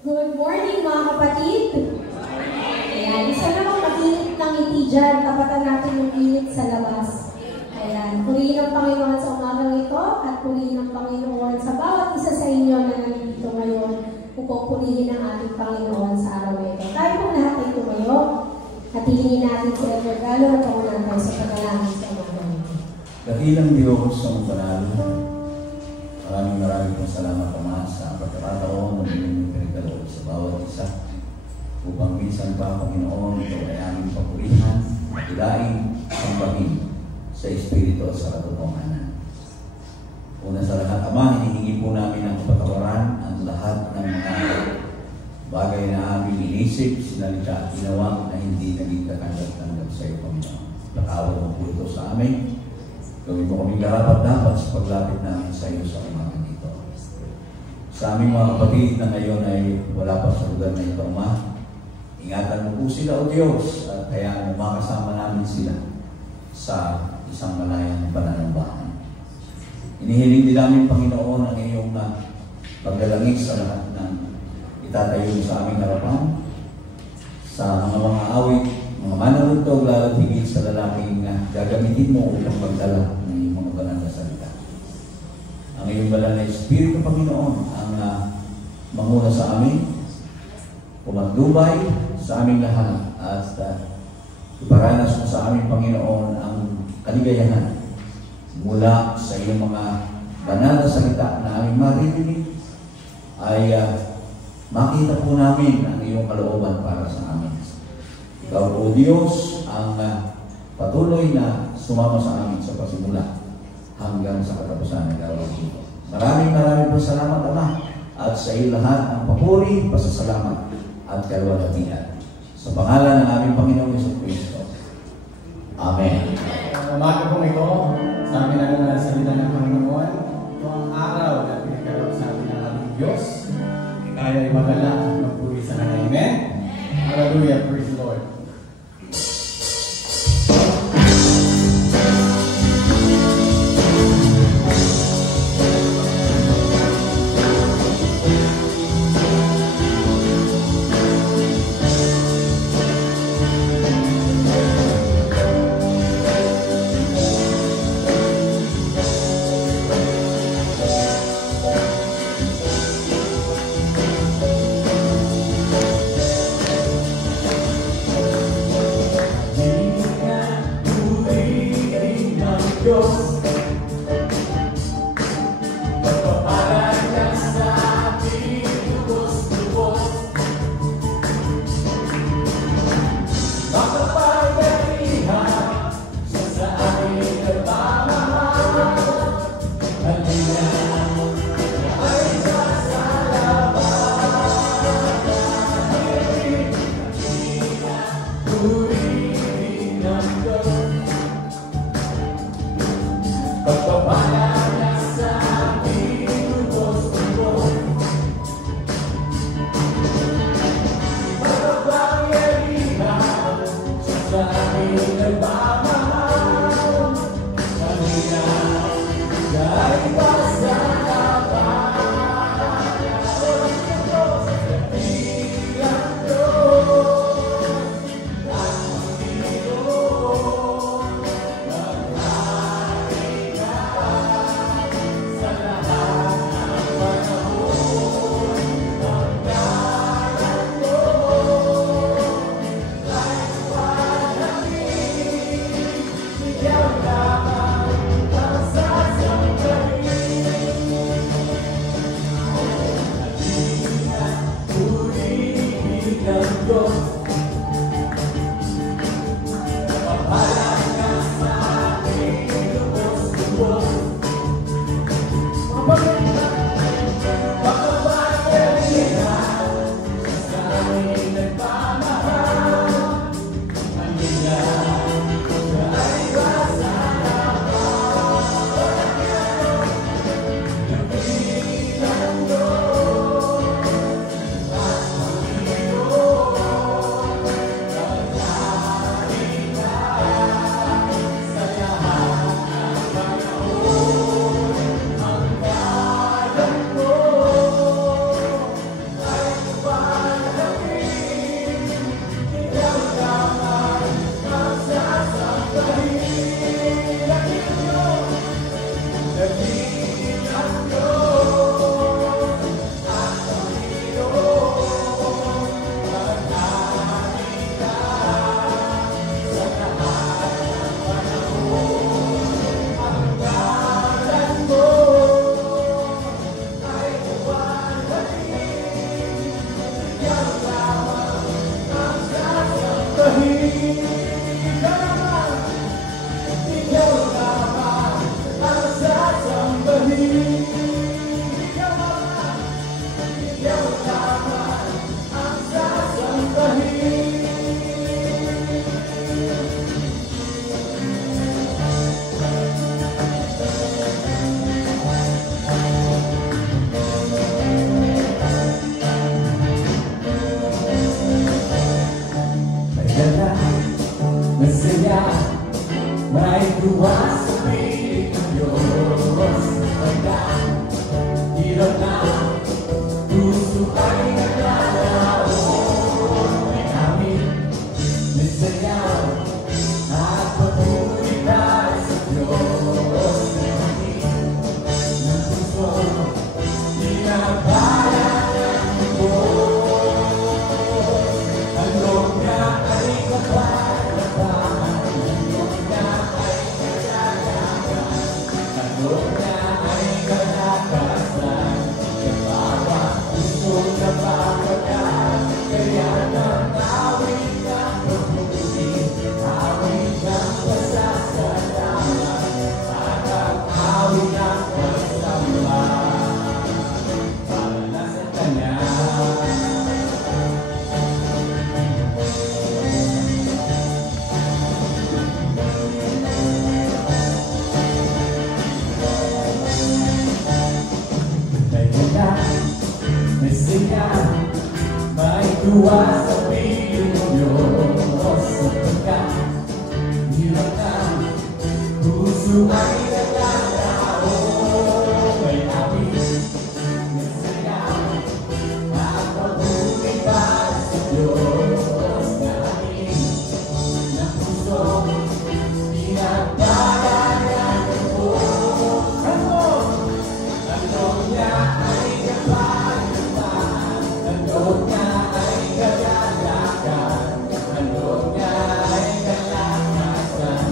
Good morning mga kapatid! Ayan, isa namang mag-init ng ngiti dyan, tapatan natin yung init sa labas. Ayan, purihin ang Panginoon sa umagang ito at purihin ang Panginoon sa bawat isa sa inyo na nandito ngayon. Pupurihin ang ating Panginoon sa araw na ito. Tayo pong lahat ay tumayo at hihingin natin si Elder Galo at pangunan tayo sa panalangin sa umagang ito. Dakilang Diyos sa mga panalo. Maraming pong salamat Ama sa pagkakataon ng inyong pinagkaloob sa bawat isa. Upang minsan pa, Panginoon, ito ay aming papurihan, ilaing, sambahin sa Espiritu at sa katotohanan. Una sa lahat, Ama, hinihingi po namin ang kapatawaran ang lahat ng mga bagay na aming inisip, sinalita at ginawa na hindi naging katanggap-tanggap sa iyo, Panginoon. Patawad mo po ito sa amin. Gawin mo kaming dapat sa paglapit namin sa iyo sa umaga dito. Sa aming mga kapatid na ngayon ay wala pa sa lugar na ito, Ama, ingatan mo po sila, O Diyos, at kaya makasama namin sila sa isang malayang pananambahan. Inihiling din namin, Panginoon, ang iyong pagdalangin sa lahat ng itatayo sa aming harapan, sa mga awit, mga manunugtog, lalo higit sa lalaking gagamitin mo upang magdala ng iyong mga banal na salita. Ang iyong banal na Espiritu, Panginoon, ang manguna sa amin, pumagdubay sa aming lahat, at iparanas mo sa aming Panginoon ang kaligayahan mula sa iyong mga banal na salita na aming maririnig, ay makita po namin ang iyong kalooban para sa amin. Ikaw, O Diyos, ang patuloy na sumama sa amin sa pasimula hanggang sa katapusan ng araw dito. Maraming po salamat, Ama, at sa iyo lahat ang papuri, pasasalamat at kalwalhatian. Sa pangalan ng aming Panginoong Jesucristo. Amen. Umaga po ito, sa amin na salita ng Panginoon, ito ang araw na pinagkaloob sa atin ng ating Diyos. Kaya ay magala at magpuri sa Kanya. Amen? Hallelujah, praise the Lord. magtuwa sa piling mo Diyos sapagkat hirap na puso ay nagkatao may amin na saya at mabuti para sa Diyos na amin na puso pinagbabayan ko. Ano niya ay kapayapaan, ano niya ay kagalakan, ano niya ay kalakasan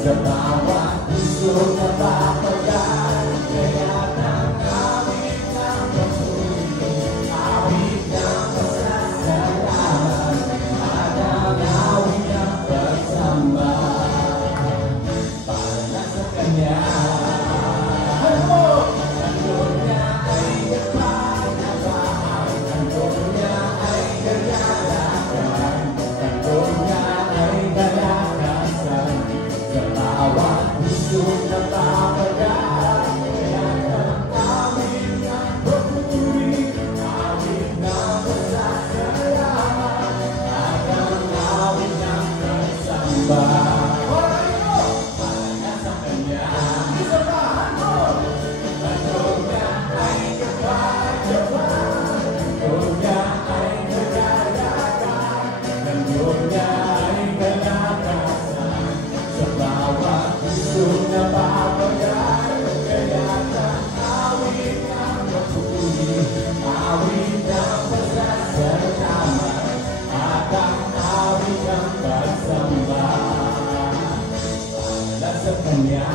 sa bawat puso na papagal. Kaya nang awit ng papuri, awit ng pasasalamat, at ang awit ng pagsamba para na sa Kanya.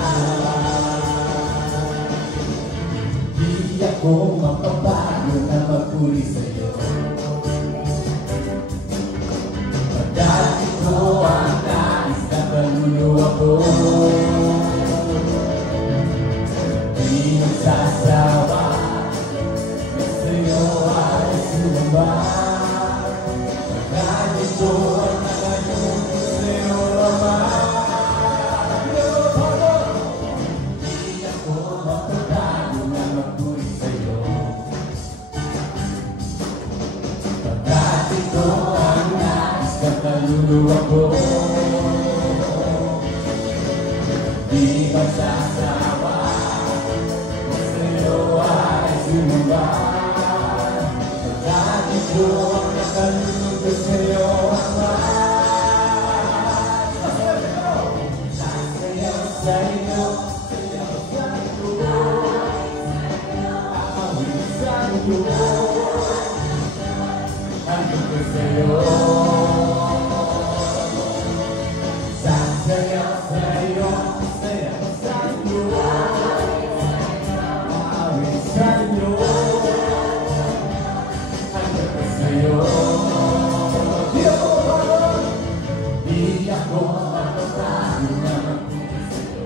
Di ako mapapago na magpuri sa'yo pagkat ito ang nais na kaluluwa ko. Di magsasawa na sa'yo ay sumamba pagkat ito ang nakaluluwa sa'yo, Ama. Kaluluwa ko di magsasawa na sa'yo ay sumamba pagkat ito ang nakaluluwa sa'yo, Ama. Sasayaw sa'yo, sayaw sa'yo, aawit sa'yo, hanggang ko sa'yo. Sayaw sa'yo, sayaw sa'yo, aawit sa'yo, hanggang ko sa'yo. Di ako mapapagod na magpuri sa'yo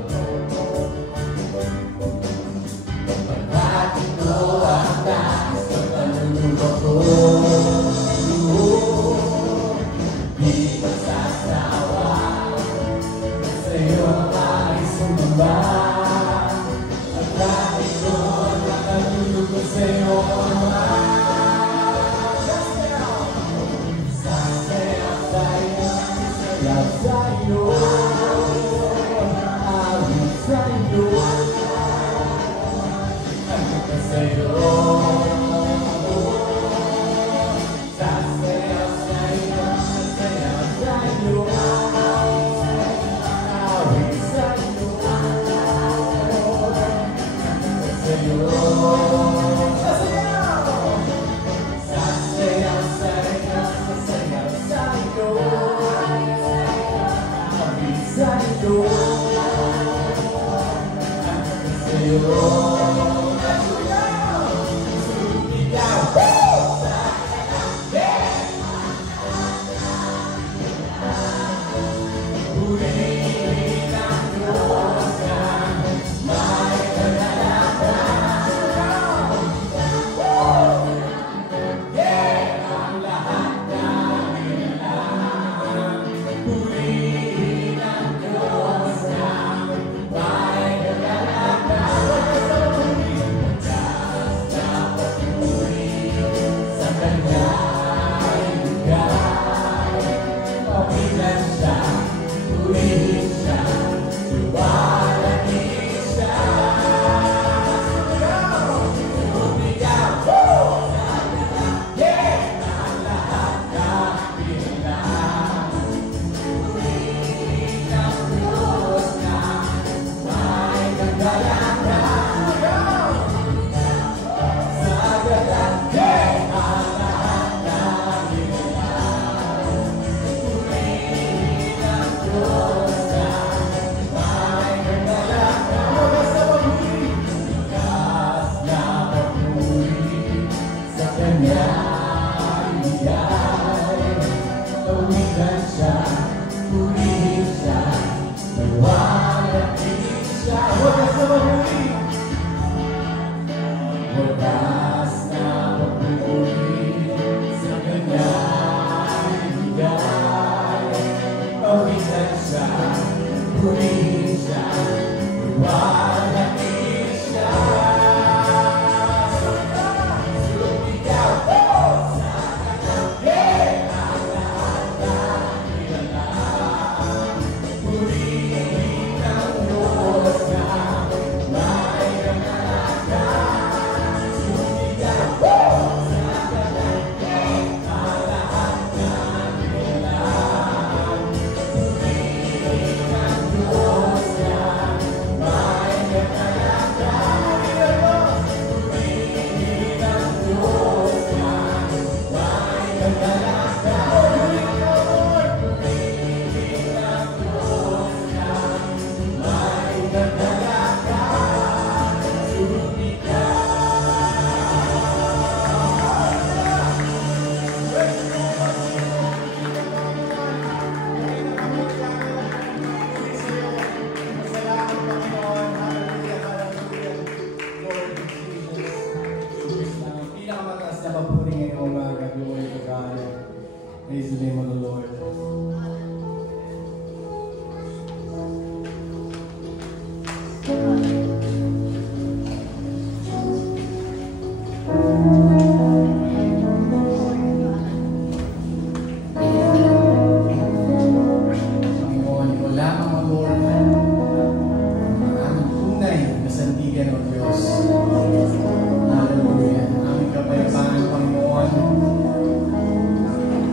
pagkat ito ang nais ng kaluluwa ko. Di magsasawa sa'yo ay sumamba pagkat ito ang nakaluluwa sa'yo, Ama. Sasayaw sa'yo, sayaw sa'yo, aawit sa'yo, hanggang ka sa'yo. Sasayaw sa'yo, sayaw sa'yo, aawit sa'yo, hanggang ka sa'yo. Sasayaw sa'yo, sasayaw sa'yo, aawit sa'yo, hanggang ka sa'yo. Purihin ang Diyos na may kalalakan. mahuli. Wagas na papuri sa kanyang higay. Pawisan siya, purihin siya, iwalatin siya. Sumigaw sa kanyang ang lahat ng nilalang. Purihin ang Diyos na may kamalakan. Sumigaw sa kanyang ang lahat ng nilalang. Purihin ang Diyos na may kamalakan. Purihin ang Diyos na may kamalakan. Purihin ang Diyos na may kamalakan. Pinakamataas na papuri ngayong umaga. Glory to God. Praise the name of the Lord. Panginoon, ikaw lamang ang Lord, ang aming tunay na sandigan ng Diyos. Hallelujah. Ang aming kapayapaan, Panginoon.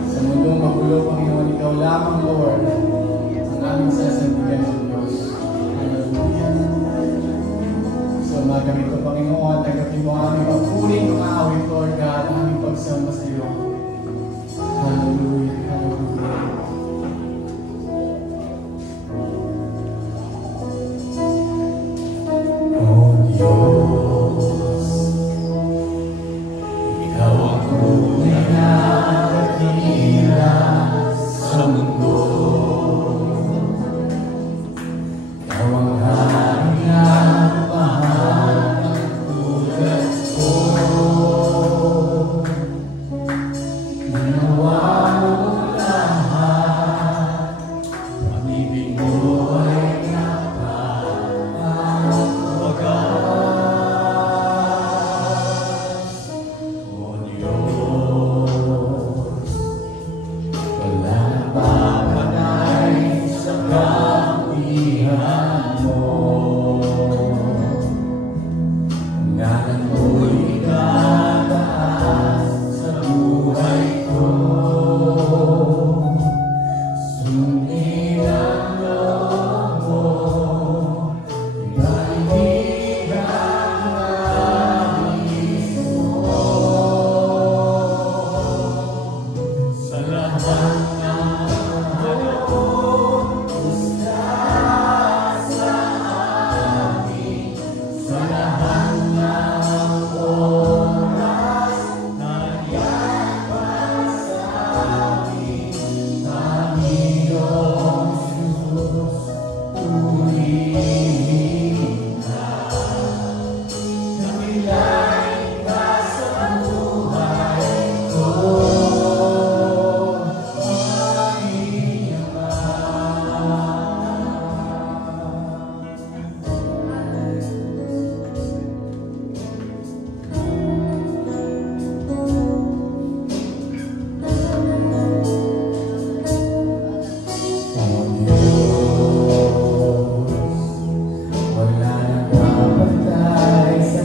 Sa mundong magulo, Panginoon, ikaw lamang, Lord, ang aming sasandigan ng Diyos. Hallelujah. So, magamit ko, Panginoon, tanggapin mo ang aming pagpuling ng awit, Lord God, ang aming pagsama sa iyo. Hallelujah. Hallelujah. Oh Diyos, ikaw ang tunay na dakila sa mundo. Ikaw ang hari na mahal ng tulad ko. Ginawa mo lahat, pag-ibig mo ay O Diyos, wala nang papanay sa kabutihan mo. Ang ngalan mo'y itataas sa buhay ko. Sundin ang loob mo, ibalik ang nais mo. Sa lahat ng panahon, gusta sa amin. Sa lahat ng oras, nandiyan pa sa amin. Panginoong Jesus, purihin ka. Dakilain ka sa buhay ko. Aming Ama. O Diyos, wala nang kapantay sa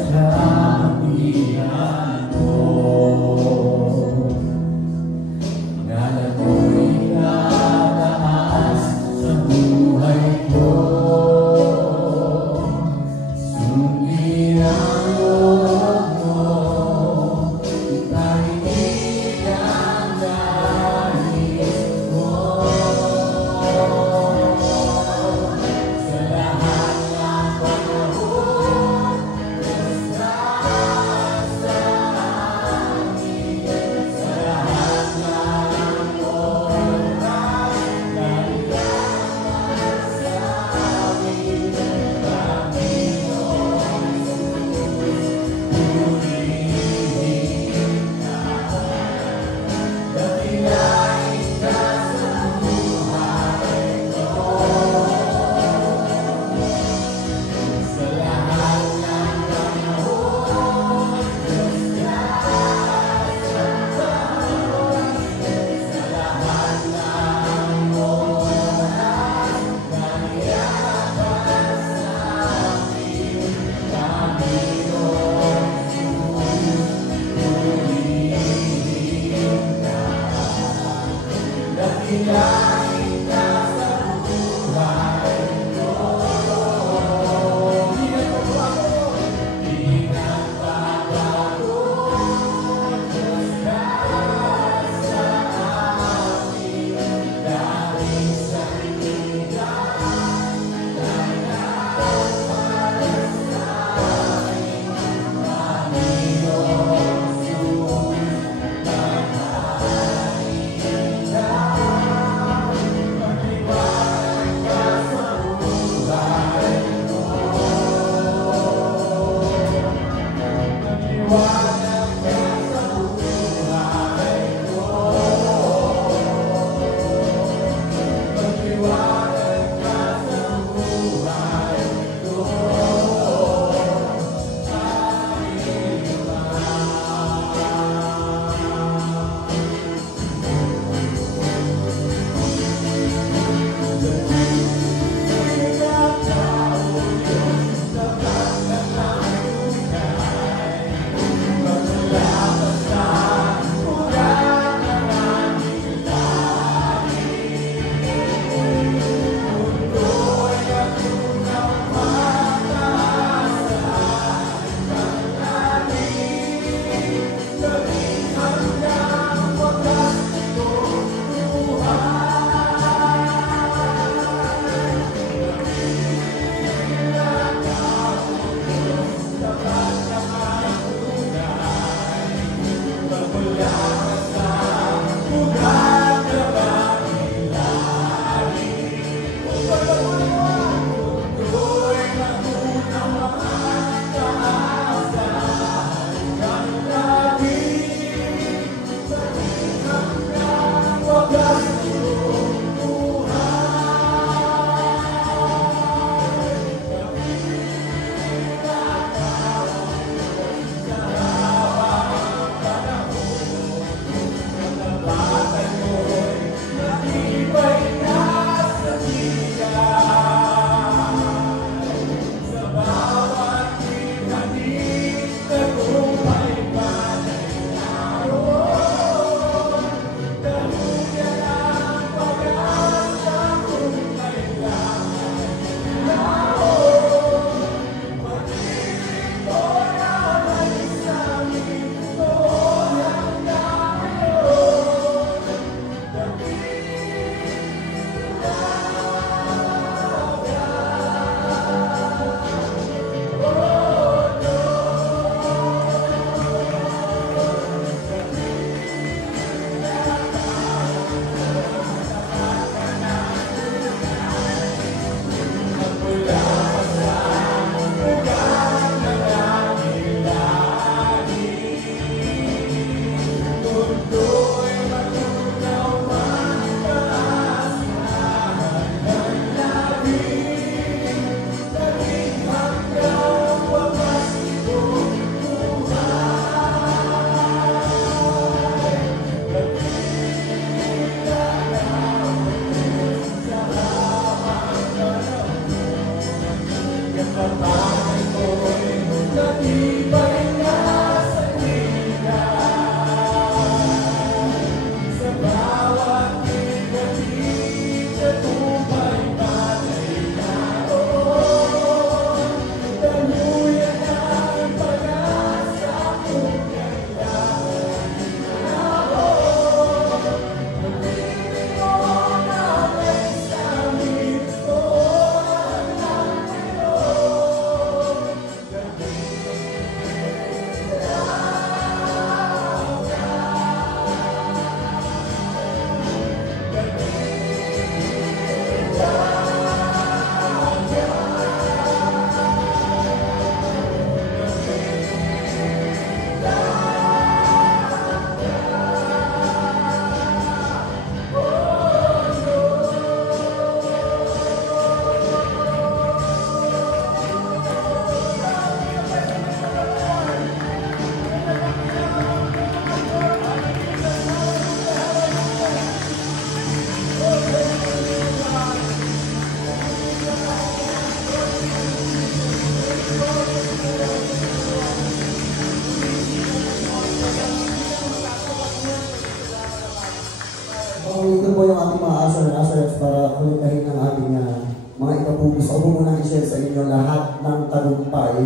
i-share sa inyo lahat ng tagumpay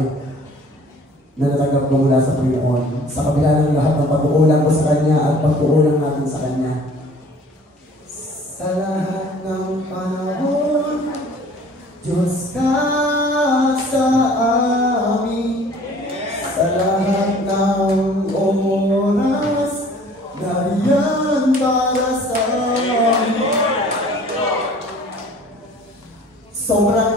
na natanggap ko mula sa Panginoon. Sa kabila ng lahat ng pag-uulang ko sa Kanya at pag-uulang natin sa Kanya. Sa lahat ng panahon, Diyos ka sa amin. Sa lahat ng oras, nariyan para sa amin. Sobrang,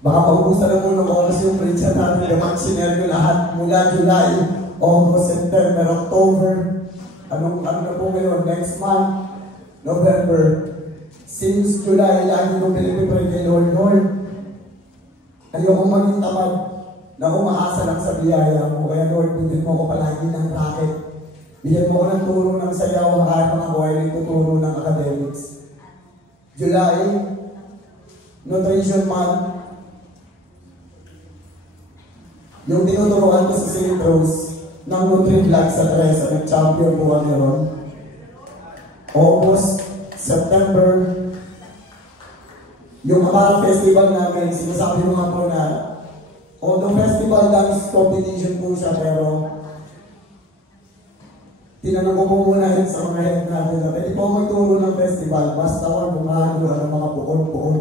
baka paubusan na muna ng oras yung preacher natin naman sinare ko lahat mula July, August, September, October, ano na po ngayon, next month, November. Since July, lagi kong pinipipray kay Lord, ayokong maging tamad na umaasa lang sa biyaya mo. Kaya Lord, bigyan mo ko palagi ng racket. Bigyan mo ko ng turo ng sayaw, kahit mga buhay rin tuturo ng academics. July, Nutrition Month. Yung tinuturuan ko sa St. Rose ng Nutri-Vlog sa Teresa, nag-champion po kami ron. August, September, yung mga festival namin, sinasabi mo nga po na although festival dance competition po siya, pero tinanong ko po muna yun sa mga head natin na pwede po magturo ng festival, basta ko bumahalo ng mga puon-puon.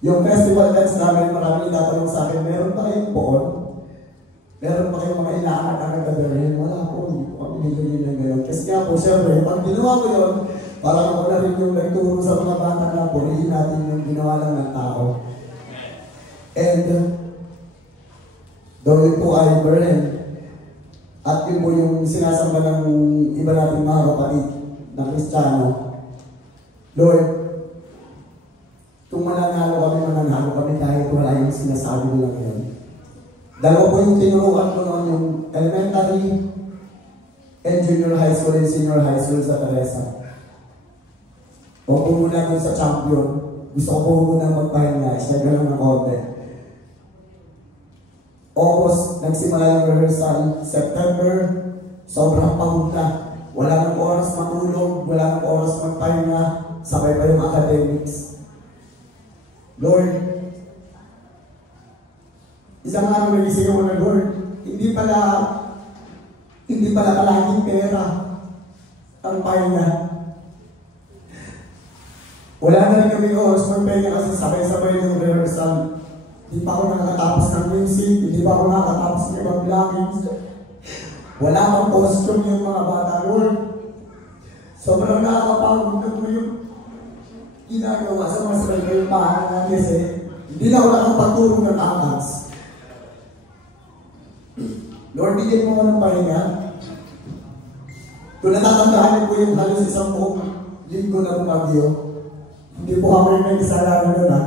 Yung festival dance namin, maraming tatanong sa akin, meron ba kayong puon? Meron ba kayong mga inaangat na nagkagarin? Wala po, hindi po kami nilagay na gano'n. Kasi nga po, syempre, pag ginawa ko yun, parang ako na rin yung nagturo sa mga bata na purihin natin yung ginawa lang ng tao. And, though yun po ay burden, at yun po yung sinasamba ng iba nating mga kapatid na Kristiyano, Lord, kung mananalo kami kahit wala yung sinasabi nila ngayon. Dalawa po yung tinuruan ko noon, yung elementary and junior high school and senior high school sa Teresa. Kung po muna ko sa champion, gusto ko po muna magpahinga, share ka lang ng konti. August, nagsimula yung rehearsal. September, sobrang pagod na. Wala nang oras matulog, wala nang oras magpahinga, sabay pa yung academics. Lord, isang araw nagising ako na, Lord, hindi pala palaging pera ang pahinga. Wala na rin kami oras magpahinga kasi sabay-sabay ng rehearsal. Hindi pa ako nakatapos ng music, hindi pa ako nakatapos ng ibang vlogging. Wala kang costume yung mga bata, Lord. Sobrang nakakapagod na po yung ginagawa sa mga sarili yung bahay natin kasi hindi na ako nakapagturo ng akas. Lord, bigyan mo ko ng pahinga. Kung natatandaan niyo po yung halos isang buong linggo na bumagyo, hindi po ako yung nag-isalaran doon ha.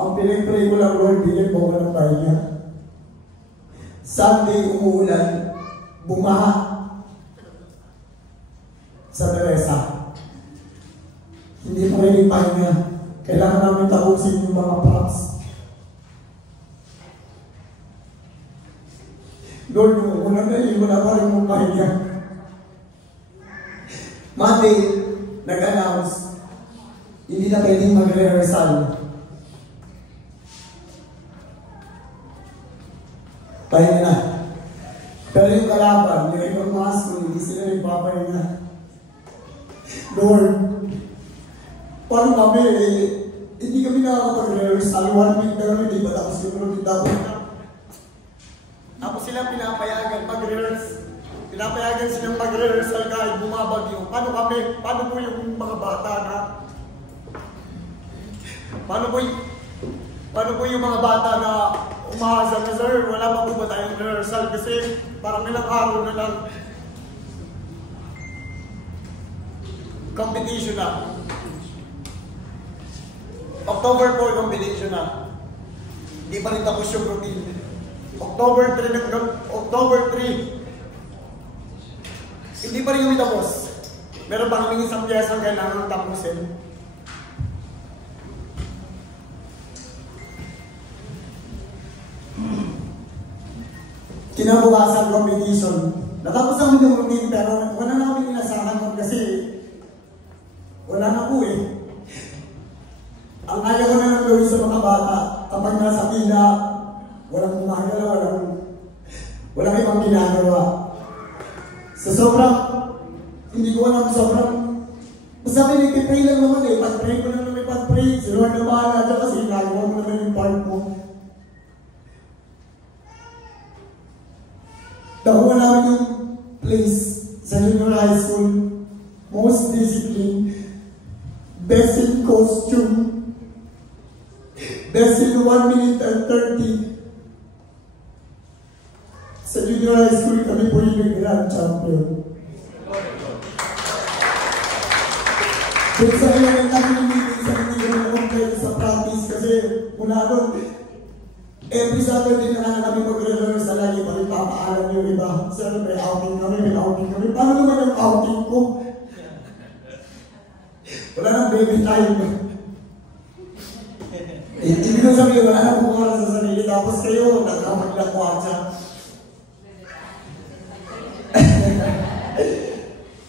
Ang pinag-pray ko lang, Lord, bigyan mo ko ng pahinga. Sunday, umuulan, bumaha sa Teresa. Hindi pa rin yung pahinga. Kailangan namin tapusin yung mga props. Lord, yung unang nalilin, wala pa rin yung pahinga. Monday, nag-announce, hindi na pwedeng mag-rehearsal. Pahinga na. Pero yung kalaban, yung ibang mga school, hindi sila nagpapahinga. Lord, paano kami, hindi kami nakakapag-rehearsal. 1 week na kami, di ba tapos yung routine tapos na. Tapos sila pinapayagan mag-rehearse. Pinapayagan silang mag-rehearsal kahit bumabagyo. Paano kami? Paano po yung mga bata na? Paano po yung mga bata na umaasa na, sir, wala pa po ba tayong rehearsal? Kasi parang ilang araw na lang competition na. October 4 competition na. Hindi pa rin tapos yung routine. October 3 hanggang October 3. Hindi pa rin yung tapos. Meron pa kaming isang piyesa kailangan tapusin. Kinabukasan competition. Natapos namin yung routine pero wala na kami inasahan kasi wala Wala na po eh. Ang ayaw ko na lang gawin sa mga bata, kapag nasa pila, walang gumagala, walang ibang ginagawa. Sa sobrang, hindi ko alam, sobrang, masabi nagpipray lang naman eh, pag-pray ko lang naman pag-pray, si Lord na bahala dyan kasi nagawa mo naman yung part mo. Nakuha namin yung place sa junior high school, most discipline, best in costume, best in 1 minute and 30. Sa junior high school, kami po yung grand champion. Kung sa kailangan namin yung meeting sa hindi ko na-complete sa practice kasi mula doon, every Saturday na lang kami mag-rehearse lagi pa rin papaalam yung iba. Sir, may outing kami. Paano naman yung outing ko? Wala nang baby time. Ibig ko sabihin, wala nang bukas sa sarili. Tapos kayo, nagkamaglakuan siya.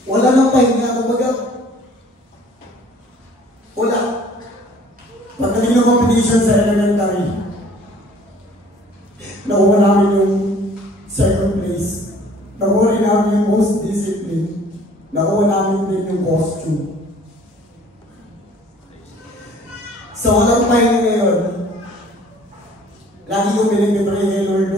Wala nang pahinga. Kumbaga, wala. Pagdating ng competition sa elementary, nakuha namin yung second place. Nakuha rin namin yung most discipline. Nakuha namin din yung costume. So, walang pahinga ngayon. Lagi ko pinipray kay Lord.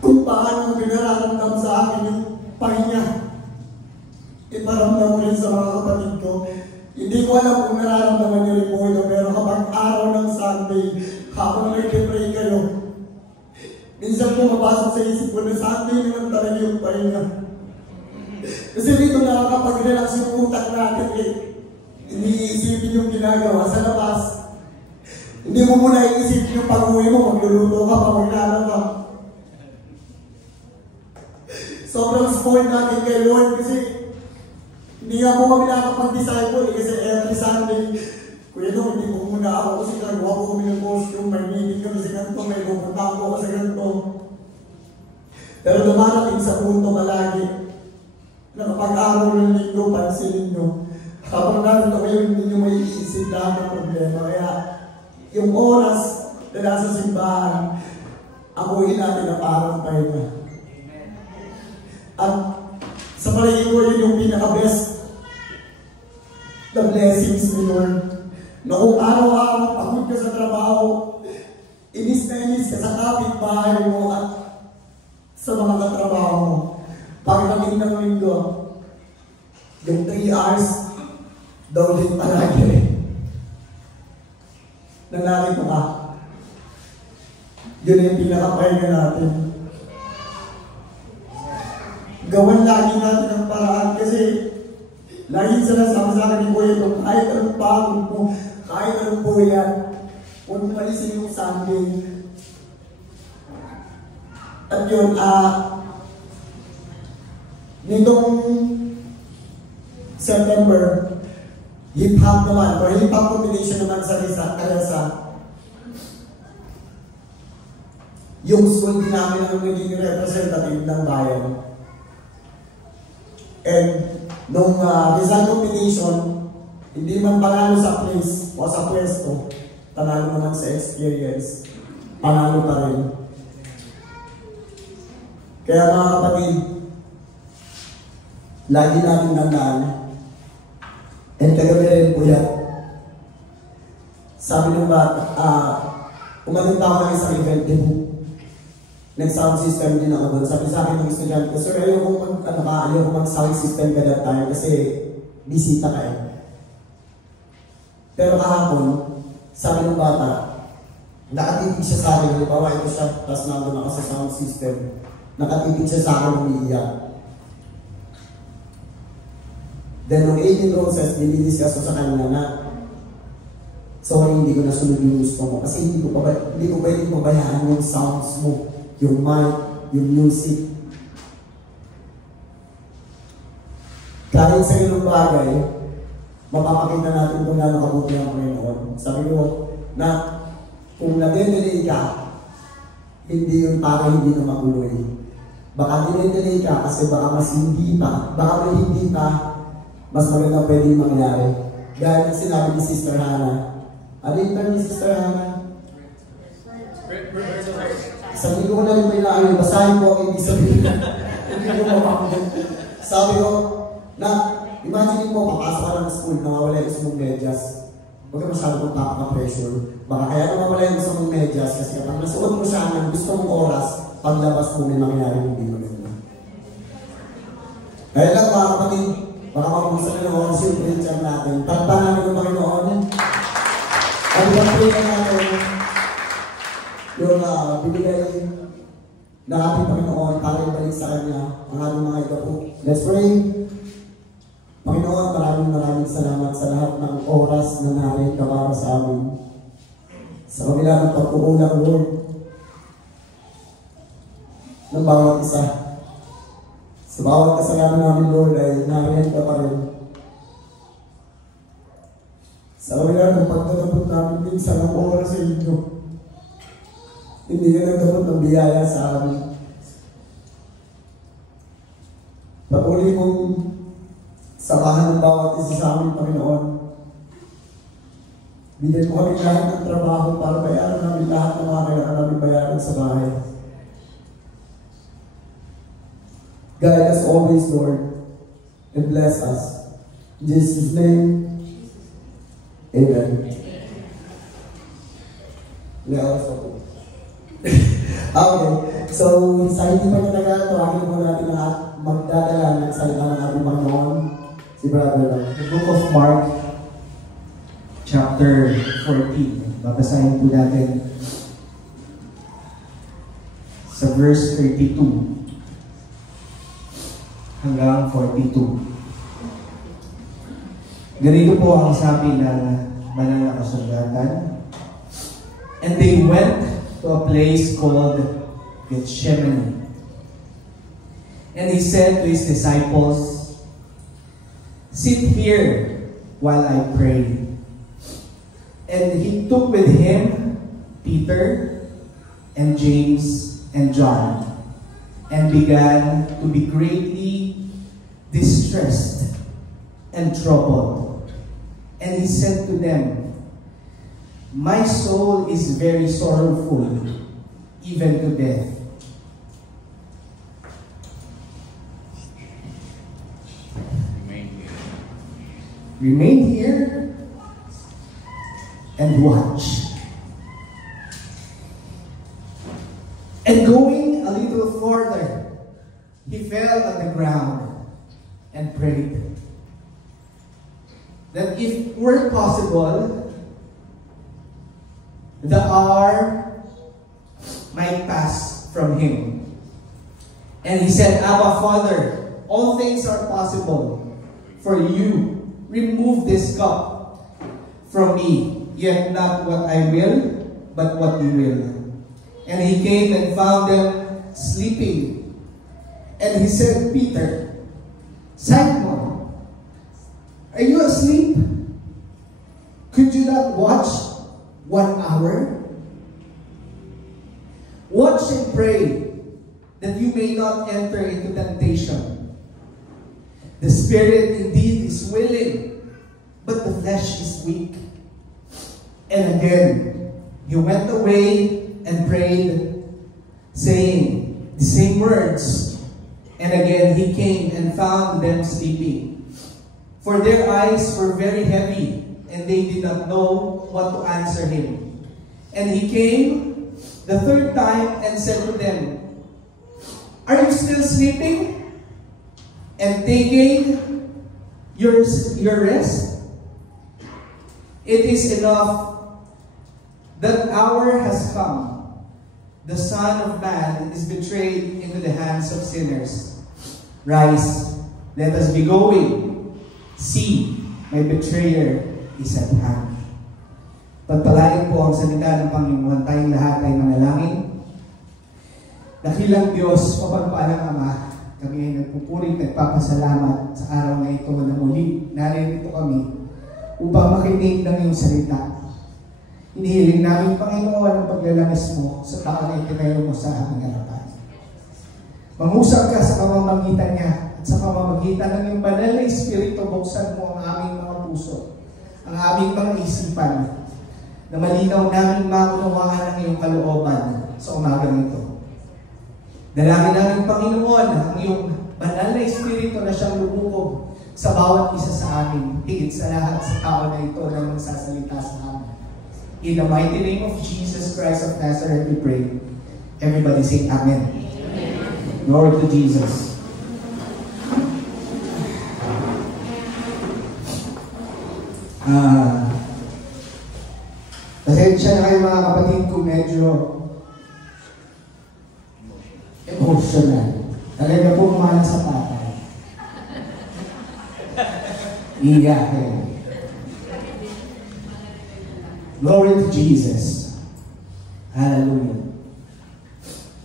Kung paano pinararamdam sa akin yung pahinga, iparamdam ko rin sa mga kapatid ko. Hindi ko alam kung nararamdaman niyo rin po ito, pero kapag araw ng Sunday, habang nag-pray kayo, minsan pumapasok sa isip ko na Sunday naman talaga yung pahinga. Kasi dito nakakapag-relax yung utak natin eh. Iniisipin yung ginagawa sa labas. Hindi mo muna iisipin yung pag-uwi mo, magluluto ka, maglalaro ka. Sobrang spoiled natin kay Lord kasi hindi nga po kami nakakapag-disciple eh, kasi every Sunday, Kuya Dong, hindi po muna ako kasi nagawa po kami ng costume, may meeting kami sa ganito, may pupunta ko sa ganito. Pero dumarating sa punto malagi na kapag araw ng linggo, pansinin nyo, habang narito kayo, hindi nyo may iisip lahat ng problema. Kaya yung oras na nasa simbahan, amuhin natin na parang pahinga. At sa palagay ko, yun yung pinaka-best na blessings ni Lord. Na kung araw-araw pagod ka sa trabaho, inis na inis ka sa kapitbahay mo at sa mga katrabaho mo. Pagdating ng linggo, yung 3 hours, daw din palagi. Nanarito ka. Yun yung pinaka-pahinga natin. Gawan lagi natin ang paraan kasi lagi sinasabi sa akin ni Kuya Dong, kahit anong pagod mo, kahit anong buyan, huwag mo malisin yung Sunday. At yun, nitong September, hip-hop naman, or hip-hop competition naman sa Kalasa. Yung school din namin ang naging representative ng bayan. And nung design competition, hindi man panalo sa place o sa pwesto, panalo naman sa experience, panalo pa rin. Kaya mga kapatid, lagi natin tandaan, and kagabi rin po yan, sabi ng bata, umalinta ako ng isang event din, nag-sound system din ako doon. Sabi sa akin ng estudyante ko, sir, ayaw ko mag-sound system ka that time kasi bisita ka eh. Pero kahapon, sabi ng bata, nakatitig siya sa akin, halimbawa ito siya, tapos nandun ako sa sound system, nakatitig siya sa akin umiiyak. Then, nung 18 roses, nilidiscuss ko sa kanila na, sorry, hindi ko nasunod yung gusto mo. Kasi hindi ko pwedeng pabayaan yung sounds mo, yung mic, yung music. Kahit sa ganung bagay, mapapakita natin kung gano'ng kabuti ang Panginoon. Sabi ko, na kung nade-delay ka, hindi yun para hindi ka maguloy. Baka dinay-delay ka kasi baka mas hindi pa, baka may hindi pa, mas maganda pwede mangyari. Gaya ng sinabi ni Sister Hannah. Ano yung term ni Sister Hannah? Sabi ko na rin may naayon, basahin ko ang ibig sabihin. Hindi ko mapakagod. Sabi ko, na, imagine mo, papasok ka ng school, nawawala yung gusto mong medyas. Huwag ka masyado kong tapaka-pressure. Baka kaya nawawala yung gusto mong medyas kasi kapag nasuot mo siya ng gusto mong oras, paglabas mo may mangyayari hindi maganda. Kaya lang mga kapatid, baka mapusa na ng oras yung preacher natin. Tagpa namin ng Panginoon. At pag-pray na natin, yung binigay na ating Panginoon para ibalik sa Kanya ang ating mga igapo. Let's pray. Panginoon, maraming salamat sa lahat ng oras na narin ka para sa amin. Sa kabila ng pagkukulang, Lord, ng bawat isa. Sa bawat kasalanan namin, Lord, ay nariyan ka pa rin. Sa kabila ng pagtatapot namin minsan ng oras sa inyo, hindi ka nagtapot ng biyaya sa amin. Patuloy mong samahan ng bawat isa sa amin, Panginoon. Bigyan mo kami lahat ng trabaho para bayaran namin lahat ng mga kailangan namin bayaran sa bahay. Guide us always, Lord, and bless us. In Jesus' name, Amen. Okay, so sa hindi pa natagal, tawagin po natin ang magdadala ng salita ng ating Panginoon, si Brother. The book of Mark, chapter 14. Babasahin po natin sa verse 32 hanggang 42. Ganito po ang sabi ng banal na kasulatan. And they went to a place called Gethsemane. And he said to his disciples, "Sit here while I pray." And he took with him Peter and James and John and began to be greatly distressed and troubled. And he said to them, "My soul is very sorrowful, even to death. Remain here and watch." And going a little further, he fell on the ground and prayed that if were possible, the hour might pass from him. And he said, "Abba, Father, all things are possible for you. Remove this cup from me, yet not what I will, but what you will." And he came and found them sleeping. And he said, "Peter, Simon, are you asleep? Could you not watch 1 hour? Watch and pray, that you may not enter into temptation. The spirit indeed is willing, but the flesh is weak." And again, he went away and prayed, saying the same words. And again he came and found them sleeping, for their eyes were very heavy, and they did not know what to answer him. And he came the third time and said to them, "Are you still sleeping and taking your rest? It is enough. That hour has come. The Son of Man is betrayed into the hands of sinners. Rise, let us be going. See, my betrayer is at hand." Pagpalain po ang salita ng Panginoon. Tayong lahat ay manalangin. Dakilang Diyos, mapagpalang Ama, kami ay nagpupuring nagpapasalamat sa araw na ito na muli naririto kami upang makinig ng iyong salita. Inihiling namin, Panginoon, ang paglalangis mo sa tao na itinayo mo sa aming harapan. Mangusap ka sa pamamagitan niya at sa pamamagitan ng iyong banal na Espiritu, buksan mo ang aming mga puso, ang aming mga isipan, na malinaw namin maunawaan ang iyong kalooban sa umagang ito. Dalangin namin, Panginoon, ang iyong banal na Espiritu na siyang lumukob sa bawat isa sa amin, higit sa lahat sa tao na ito na magsasalita sa amin. In the mighty name of Jesus Christ of Nazareth, we pray. Everybody say Amen. Amen. Glory to Jesus. Pasensya na kayo mga kapatid kung medyo emotional. Talaga po kumalang sa patay. Iyakin. Glory to Jesus. Hallelujah.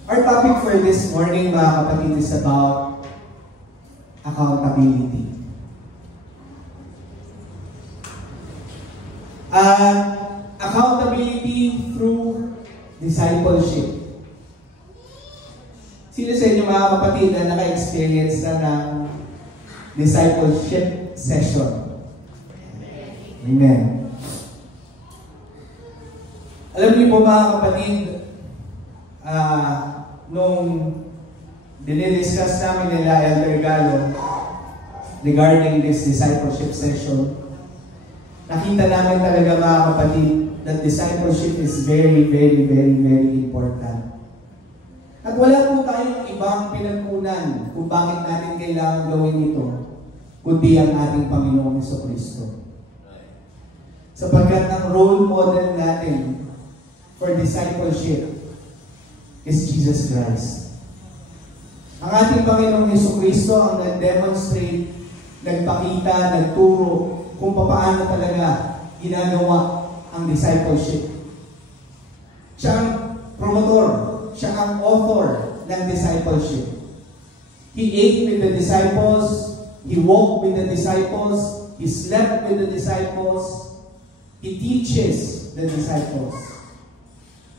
Our topic for this morning, mga kapatid, is about accountability. Accountability through discipleship. Sino sa inyo mga kapatid na naka-experience na ng discipleship session? Amen. Alam niyo po mga kapatid, nung dinidiscuss namin nila Elder Galo regarding this discipleship session, nakita namin talaga mga kapatid that discipleship is very, very, very, very important. At wala po tayong ibang pinagkunan kung bakit natin kailangan gawin ito, kundi ang ating Panginoong Jesucristo. Sapagkat ang role model natin for discipleship is Jesus Christ. Ang ating Panginoong Jesucristo ang nag-demonstrate, nagpakita, nagturo kung paano talaga ginagawa ang discipleship. Siya ang promotor, siya ang author ng discipleship. He ate with the disciples, He walked with the disciples, He slept with the disciples, He teaches the disciples.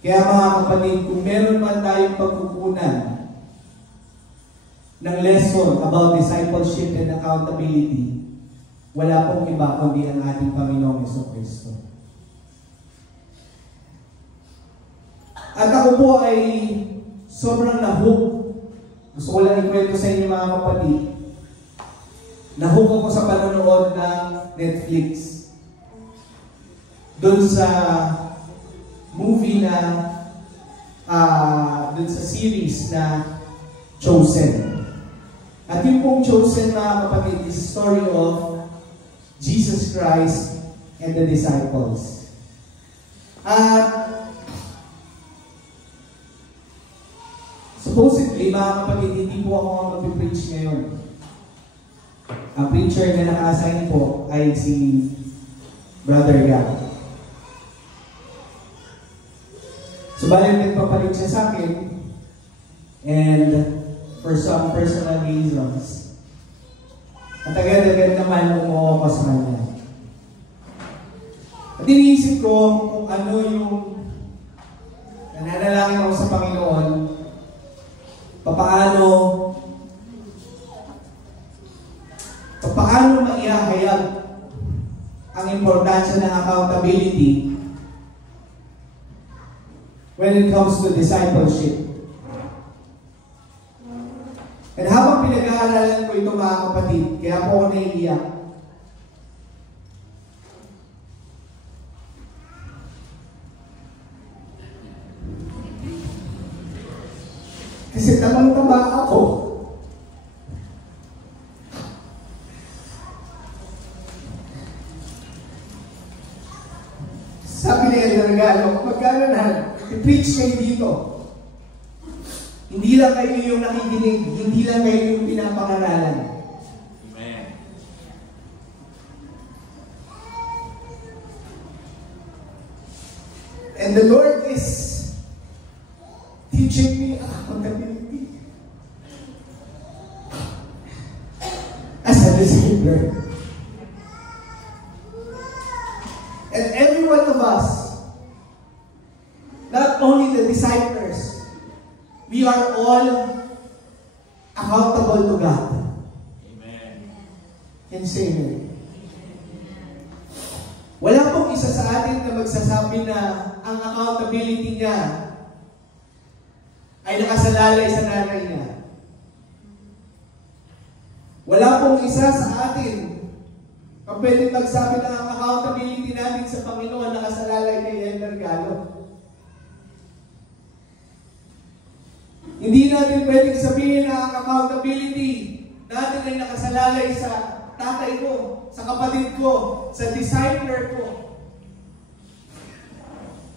Kaya mga kapatid, kung meron man tayong pagkukunan ng lesson about discipleship and accountability, wala pong iba kundi ang ating Panginoong Jesucristo. At ako po ay sobrang na-hook. Gusto ko lang ikwento sa inyo mga kapatid. Na-hook ako sa panonood ng Netflix. Doon sa movie na, doon sa series na Chosen. At yung pong Chosen mga kapatid is story of Jesus Christ and the disciples. Supposedly, mga kapatid, hindi po ako ang mag-preach ngayon. Ang preacher na naka-assign po ay si Brother Gab. Subalit, nagpapalit siya sa akin, and for some personal reasons, at agad-agad naman umuha ko sa kanya. At iniisip ko kung ano yung nananalangin ako sa Panginoon, paano maihahayag ang importansya ng accountability when it comes to discipleship. And habang pinag-aaralan ko ito mga kapatid, kaya po ako naiiyak. Kasi tamang-tama ako. Sabi ni Elder Galo, magkano na, i-preach kayo dito. Hindi lang kayo yung nakikinig, hindi lang kayo yung pinapangaralan. Amen. And the Lord is teaching me accountability as a discipler. And every one of us, not only the disciples, we are all isa sa atin na magsasabi na ang accountability niya ay nakasalalay sa nanay niya? Wala pong isa sa atin ang pwedeng magsabi na ang accountability natin sa Panginoon nakasalalay kay Elmer Galo. Hindi natin pwedeng sabihin na ang accountability natin ay nakasalalay sa tatay ko, sa kapatid ko, sa discipler ko.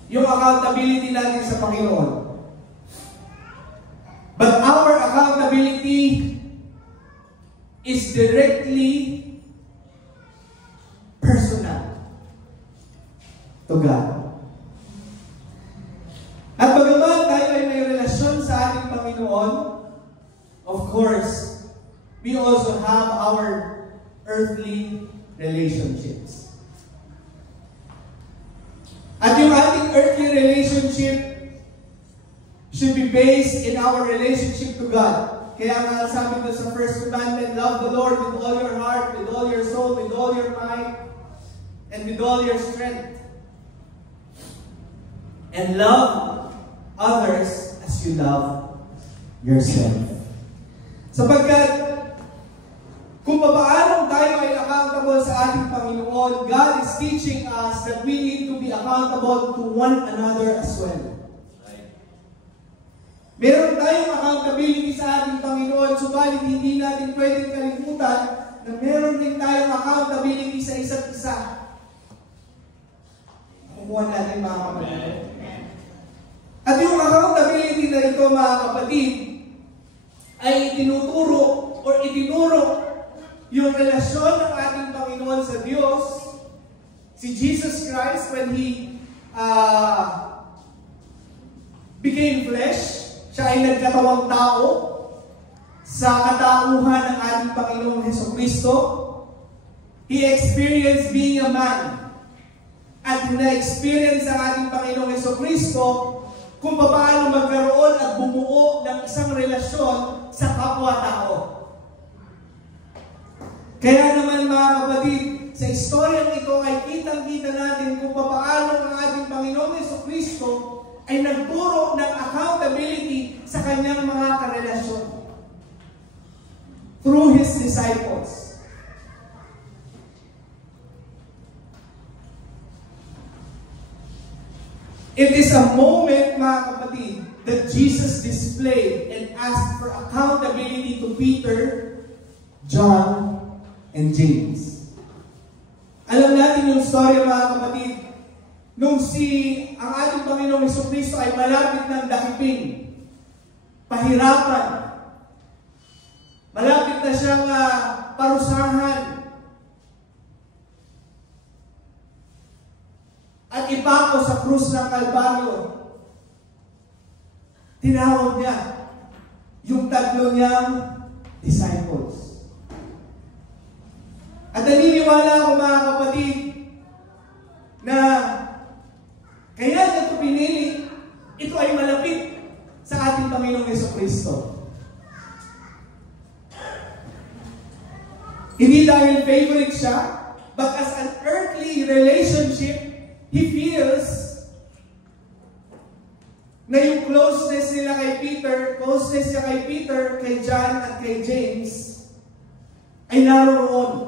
Yung accountability natin sa Panginoon. But our accountability is directly personal to God. At bagaman tayo ay may relasyon sa ating Panginoon, of course, we also have our earthly relationships. At yung ating earthly relationship should be based in our relationship to God. Kaya nga sabi ko sa first commandment, love the Lord with all your heart, with all your soul, with all your might, and with all your strength. And love others as you love yourself. Sapagkat kung paano tayo ay accountable sa ating Panginoon, God is teaching us that we need to be accountable to one another as well. Meron tayong accountability sa ating Panginoon, subalit hindi natin pwedeng kalimutan na meron din tayong accountability sa isa't isa. Kumuha natin mga kapatid. At yung accountability na ito mga kapatid ay tinuturo o itinuro yung relasyon ng ating Panginoon sa Diyos, si Jesus Christ when He became flesh. Siya ay nagkatawang tao sa katauhan ng ating Panginoong Hesukristo. He experienced being a man. At na-experience ang ating Panginoong Hesukristo kung paano magkaroon at bumuo ng isang relasyon sa kapwa-tao. Kaya naman mga kapatid, sa istoryang ito ay kitang-kita natin kung paano ang ating Panginoong Hesukristo ay nagturo ng accountability sa kanyang mga karelasyon through His disciples. It is a moment, mga kapatid, that Jesus displayed and asked for accountability to Peter, John, and James. Alam natin yung story, mga kapatid, nung ang ating Panginoong Hesukristo ay malapit ng dakipin, pahirapan, malapit na siyang parusahan, at ipako sa krus ng Kalbaryo. Tinawag niya yung tatlo niyang disciples. At naniniwala ako mga kapatid na kaya niya ito pinili, ito ay malapit sa ating Panginoong Hesukristo. Hindi dahil favorite siya, but as an earthly relationship, he feels na yung closeness nila kay Peter, closeness niya kay Peter, kay John, at kay James, ay naroon.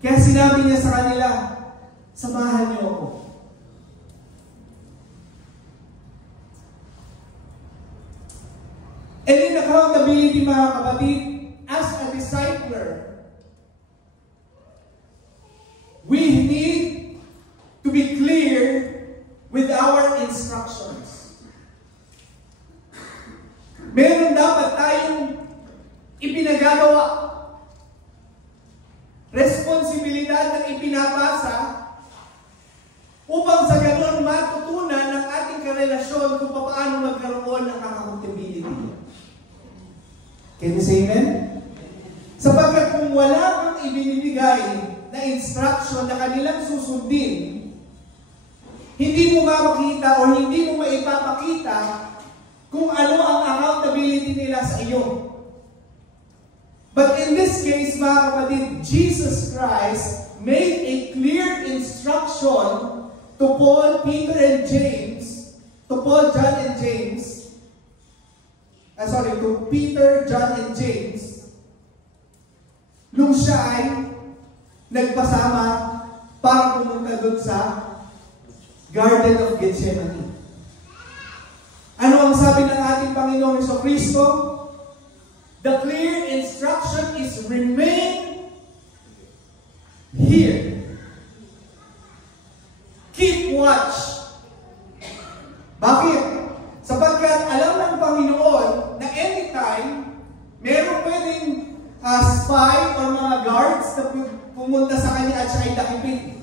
Kaya sinabi niya sa kanila, samahan niyo ako. And in accountability, mga kapatid, as a discipler, we need to be clear with our instructions. Meron dapat tayong ipinagagawa, responsibilidad na ipinapasa upang sa ganun matutunan ng ating karelasyon kung paano magkaroon ng accountability. Can you say amen? Sapagkat kung wala kang ibinibigay na instruction na kanilang susundin, hindi mo makakita o hindi mo maipapakita kung ano ang accountability nila sa iyo. But in this case, mga kapatid, Jesus Christ made a clear instruction to Paul, Peter, and James, to Paul, John, and James, to Peter, John, and James, nung siya ay nagpasama para pumunta doon sa Garden of Gethsemane. Ano ang sabi ng ating Panginoong Jesucristo? The clear instruction is remain here. Keep watch. Bakit? Sapagkat alam ng Panginoon na anytime meron pwedeng spy o mga guards na pumunta sa kanya at siya ay dakipin.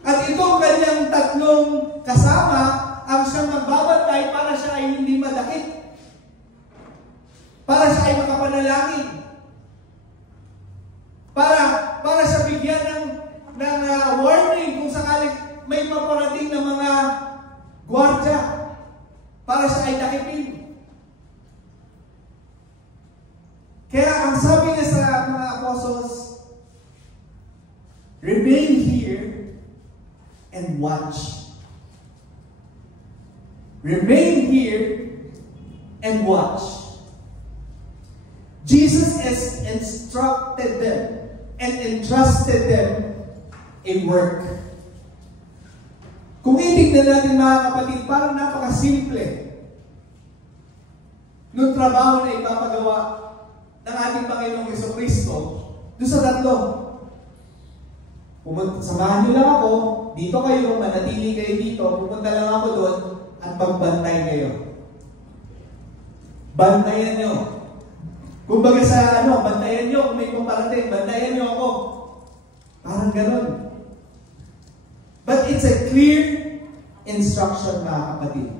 At itong kanyang tatlong kasama ang siyang magbabantay para siya ay hindi madakip. Para siya ay makapanalangin. Para siya bigyan ng warning kung sakaling may paparating na mga gwardya. Para siya ay dakipin. Kaya ang sabi niya sa mga apostles, remain here and watch. Remain here and watch. Jesus has instructed them and entrusted them a work. Kung itignan natin mga kapatid, parang napakasimple nung trabaho na ipapagawa ng ating Panginoong Jesucristo doon sa tatlo. Samahan niyo lang ako, dito kayo, manatili kayo dito, pupunta lang ako doon at magbantay kayo. Bantayan niyo. Kumbaga sa bantayan niyo, kung may pumarating, bantayan niyo ako. Parang ganun. But it's a clear instruction, mga kapatid.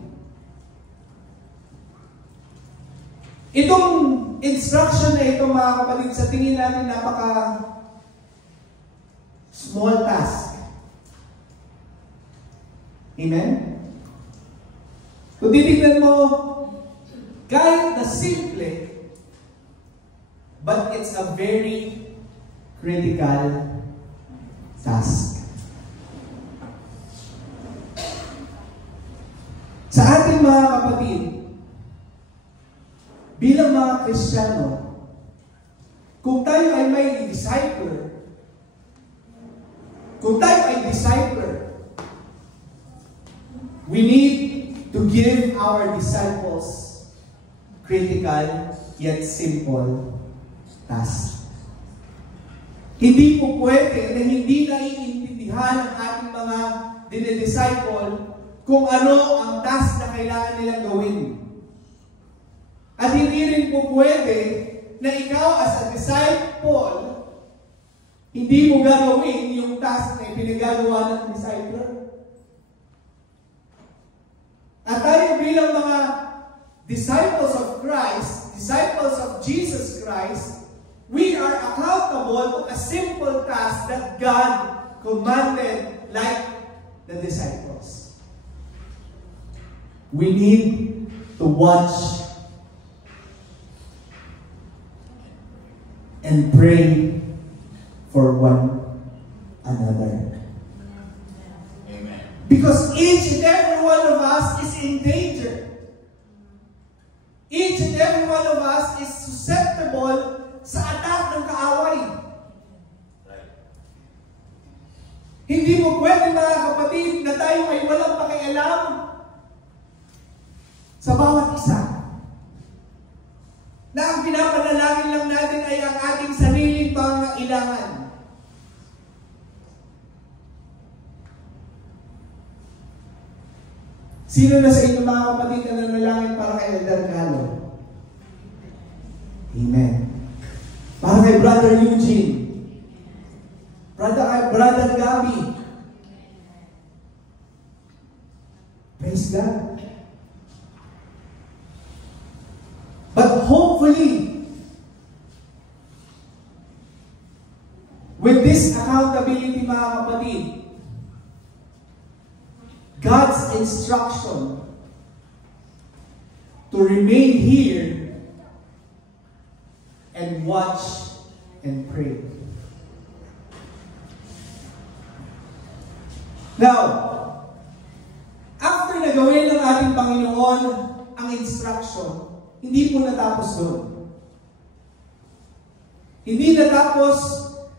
Itong instruction na ito, mga kapatid, sa tingin natin napaka small task. Amen? Kung titignan mo, kahit na simple, but it's a very critical task. Sa ating mga kapatid, bilang mga Kristiyano, kung tayo ay may discipler, we need to give our disciples critical yet simple task. Hindi po pwede na hindi naiintindihan ng ating mga dinidisciple kung ano ang task na kailangan nilang gawin. At hindi rin po pwede na ikaw as a disciple, hindi mo gagawin yung task na ipinagagawa ng discipler. At tayo bilang mga disciples of Christ, disciples of Jesus Christ, we are accountable to a simple task that God commanded like the disciples. We need to watch and pray for one another. Amen. Because each and every one of us is in danger. Each and every one of us is susceptible sa attack ng kaaway. Right. Hindi mo pwede, mga kapatid, na tayo ay walang pakialam sa bawat isa. Na ang pinapanalangin lang natin ay ang ating sariling pangailangan. Sino na sa inyo, mga kapatid, na nanalangin para kay Elder Galo? Amen. Para kay Brother Eugene. Brother Gabby. Praise God. But hopefully, with this accountability, mga kapatid, God's instruction to remain here and watch and pray. Now, after na gawin ng ating Panginoon ang instruction, hindi po natapos doon. Hindi natapos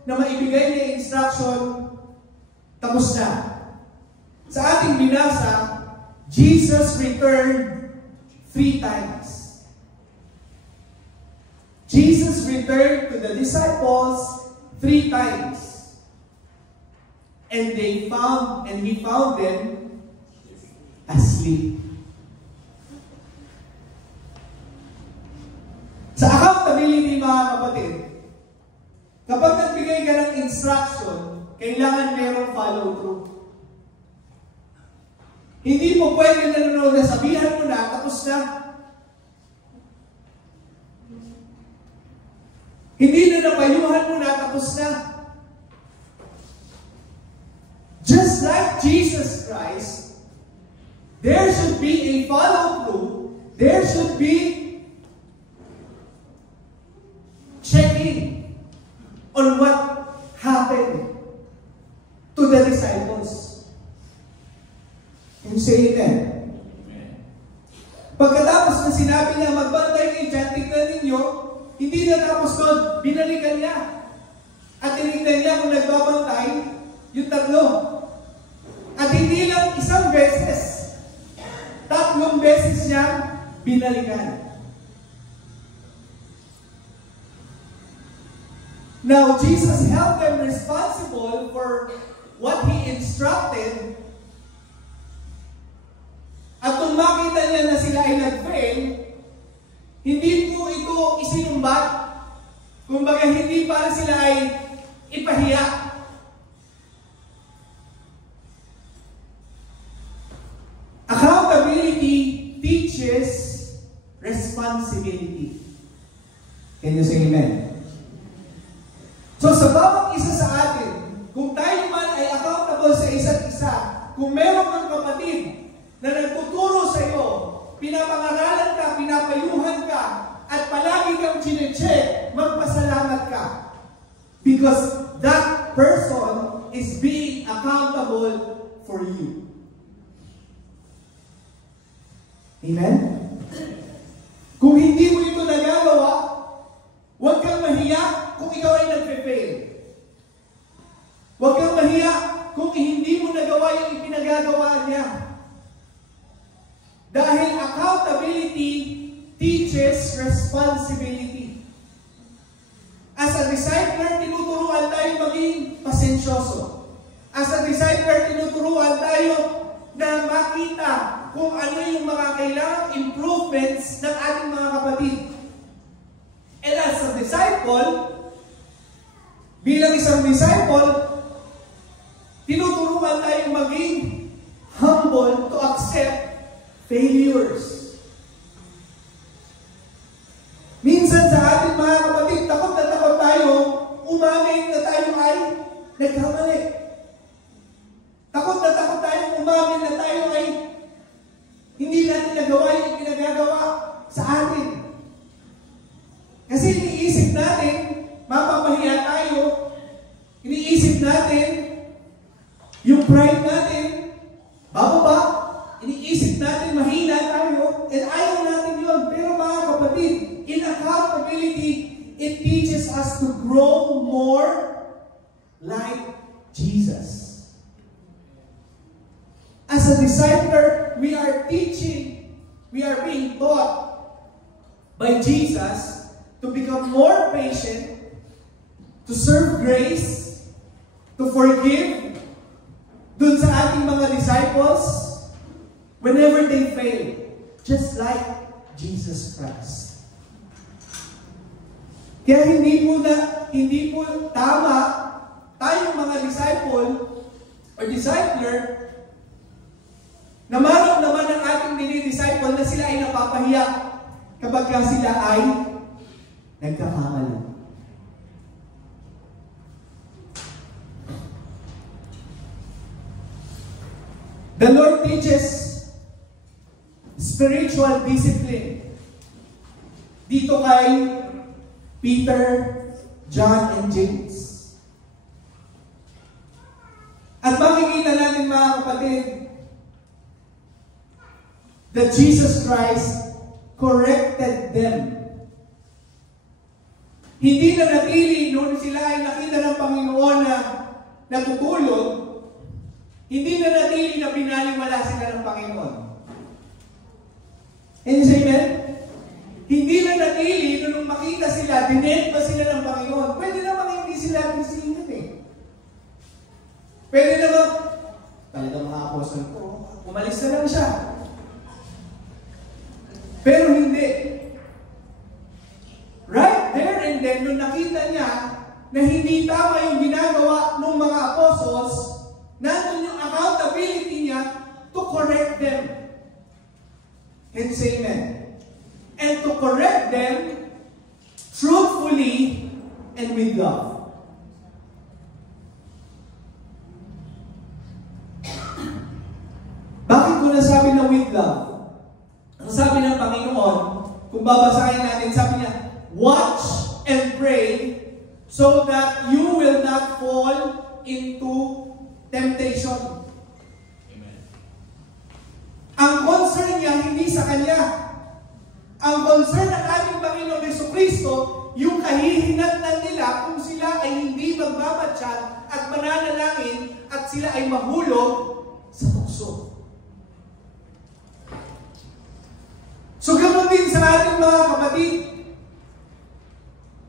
na maibigay niya yung instruction, tapos na. Sa ating binasa, Jesus returned 3 times. Jesus returned to the disciples 3 times. And he found them asleep. Sa accountability, mga kapatid, kapag nagbigay ka ng instruction, kailangan merong follow-through. Hindi mo pwede nanonood na sabihan mo na, tapos na. Hindi na napayuhan mo na, tapos na. Just like Jesus Christ, there should be a follow-through. There should be checking on what happened to the disciples. Can you say amen? Pagkatapos na sinabi niya, magbantay kayo dyan, tignan ninyo, hindi na tapos doon, binalikan niya. At tinignan niya kung nagbabantay, yung 3. At hindi lang 1 beses, 3 beses niya binalikan. Now, Jesus held them responsible for what He instructed. At kung makita niya na sila ay nag-fail, hindi po ito isinumbat. Kumbaga, hindi para sila ay ipahiya. Accountability teaches responsibility. Can you say amen? So sa bawat isa sa atin, kung tayo man ay accountable sa isa't isa, kung meron kang kapatid na nagtuturo sa iyo, pinapangaralan ka, pinapayuhan ka, at palagi kang chine-check, magpasalamat ka. Because that person is being accountable for you. Amen? Kung hindi mo ito nagagawa, huwag kang mahiya kung ikaw ay nagpe-fail. Huwag kang mahiya kung hindi mo nagawa yung ipinagagawa niya. Dahil accountability teaches responsibility. As a discipler, tinuturuan tayo maging pasensyoso. As a discipler, tinuturuan tayo na makita kung ano yung mga kailangang improvements ng ating mga kapatid. And as a disciple, bilang isang disciple, tinuturuan tayong maging humble to accept failures. Minsan sa ating mga kapatid, takot na takot tayo, umamin na tayo ay nagkamali. Takot na takot tayo, umamin na tayo ay hindi natin nagawa yung pinagagawa sa atin. Kasi iniisip natin, mapapahiya tayo, iniisip natin, yung pride natin, bababa, iniisip natin, mahina tayo, and ayaw natin yun. Pero mga kapatid, in accountability, it teaches us to grow more like Jesus. As a discipler, we are being taught by Jesus to become more patient, to serve grace, to forgive dun sa ating mga disciples whenever they fail, just like Jesus Christ. Kaya hindi po tama tayong mga disciple or discipler na maramdaman ng ating dinidisciple na sila ay napapahiya kapag sila ay nagkakamali. The Lord teaches spiritual discipline dito kay Peter, John, and James. At makikita natin mga kapatid, that Jesus Christ corrected them. Hindi na natili noon sila ay nakita ng Panginoon na natutulog, hindi na natili na binaliwala sila ng Panginoon. And say amen? Hindi na natili nung makita sila, dinate ba sila ng Panginoon? Pwede naman hindi sila bisingin eh. Pwede naman, talagang mga apostol ko, umalis na lang siya. Pero hindi. Right there and then, nung nakita niya na hindi tama yung ginagawa ng mga apostles, nandun yung accountability niya to correct them. And say amen. And to correct them truthfully and with love. Bakit ko nasabi na with love? Ang sabi ng Panginoon, kung babasahin natin, sabi niya, watch and pray so that you will not fall into temptation. Amen. Ang concern niya hindi sa kanya. Ang concern ng ating Panginoon Jesucristo, yung kahihinatnan nila kung sila ay hindi magbabatsyag at mananalangin at sila ay mahulog sa tukso. So ganoon din sa ating mga kapatid,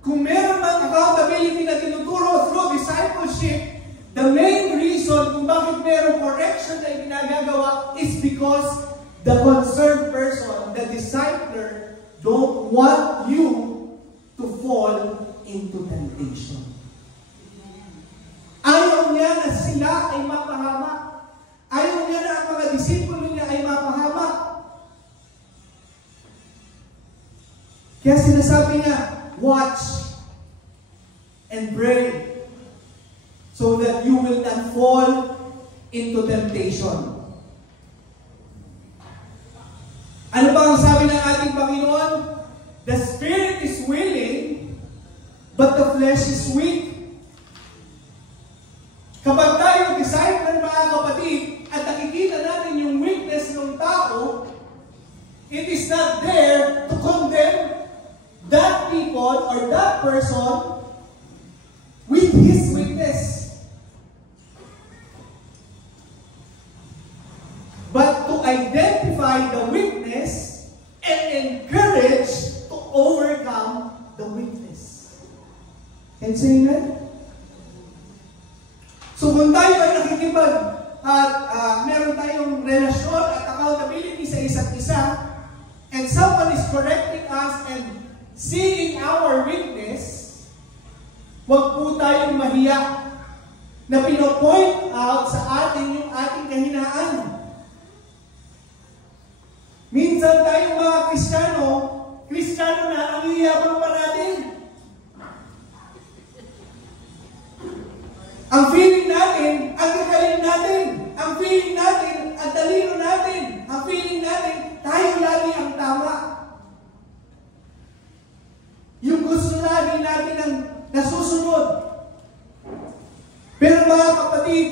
kung meron mang accountability na tinuturo through discipleship, the main reason kung bakit meron correction na ginagagawa is because the concerned person, the discipler, don't want you to fall into temptation. Ayaw niya na sila ay mapahamak. Ayaw niya na ang mga disipulo niya ay mapahamak. Kaya sinasabi niya, watch and pray so that you will not fall into temptation. Ano ba ang sabi ng ating Panginoon? The spirit is willing, but the flesh is weak. Kapag tayo disciple, mga kapatid, at nakikita natin yung weakness ng tao, it is not there to condemn that people or that person with his weakness. But to identify the weakness and encourage to overcome the weakness. Can you say amen? So kung tayo ay nakikipag at meron tayong relasyon at accountability sa isa't isa, and someone is correcting us and seeing our weakness, huwag po tayong mahiya na pinopoint out sa atin yung ating kahinaan. Minsan tayong mga Kristiyano na ang iyabang pa natin. Ang feeling natin, ang kakaling natin. Ang feeling natin, ang talino natin. Ang feeling natin, tayo lagi ang tama. Yung gusto lagi natin ang nasusunod. Pero mga kapatid,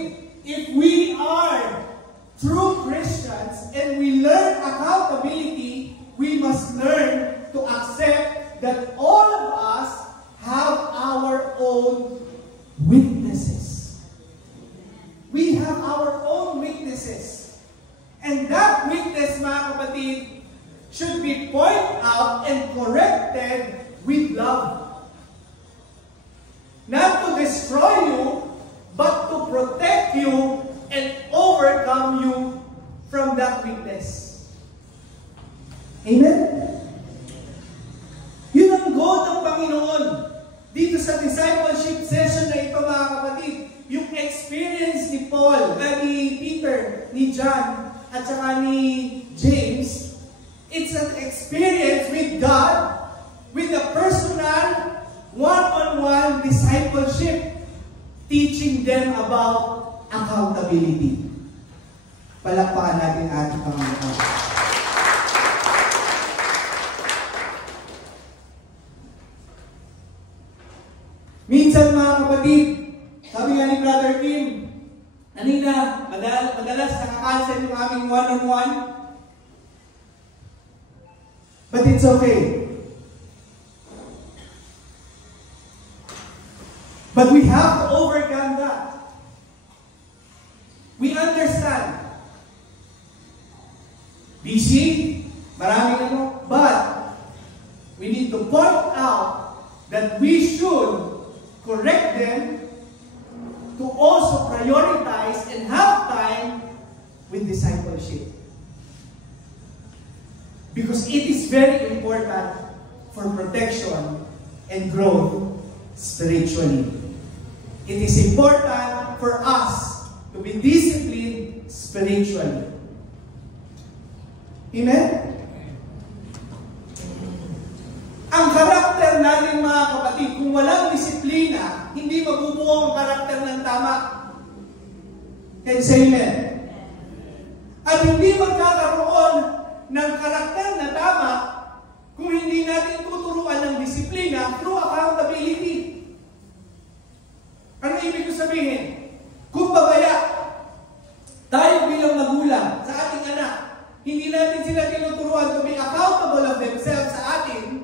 if we are true Christians and we learn accountability, we must learn to accept that all of us have our own weaknesses. We have our own weaknesses. And that weakness, mga kapatid, should be pointed out and corrected with love. Not to destroy you, but to protect you and overcome you from that weakness. Amen? Yun ang goal ng Panginoon. Dito sa discipleship session na ito, mga kapatid, yung experience ni Paul, ni Peter, ni John, at saka ni James, it's an experience with God, with a personal, one-on-one discipleship, teaching them about accountability. Palakpakan natin ating Panginoon. Minsan mga kapatid, sabi nga ni Brother Kim, kanina, madalas nakakancel yung aming one-on-one. But it's okay. But we have to overcome that. We understand. Busy, maraming ano, but we need to point out that we should correct them to also prioritize and have time with discipleship. Because it is very important for protection and growth spiritually. It is important for us to be disciplined spiritually. Amen? Ang karakter natin mga kapatid, kung walang disiplina, hindi mabubuo ang karakter ng tama. Can you say amen? At hindi magkakaroon ng karakter na tama kung hindi natin tuturuan ng disiplina through accountability. Ano ibig ko sabihin? Kung babaya, tayo bilang magulang sa ating anak, hindi natin sila tinuturuan to be accountable of themselves sa atin,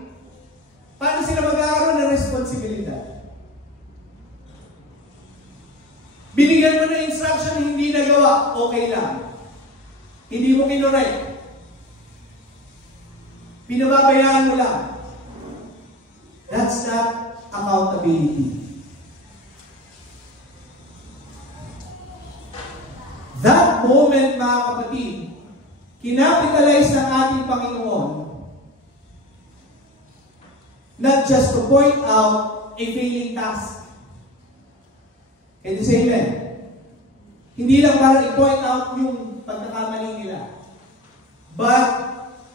paano sila magkakaroon ng responsibilidad? Binigyan mo ng instruction, hindi nagawa, okay lang. Hindi mo kinorek. Pinababayaan mo lang. That's not accountability. That moment, mga kapatid, kinapitalize ng ating Panginoon, not just to point out a failing task. Can you say amen? Hindi lang para i-point out yung pagkakamali nila, but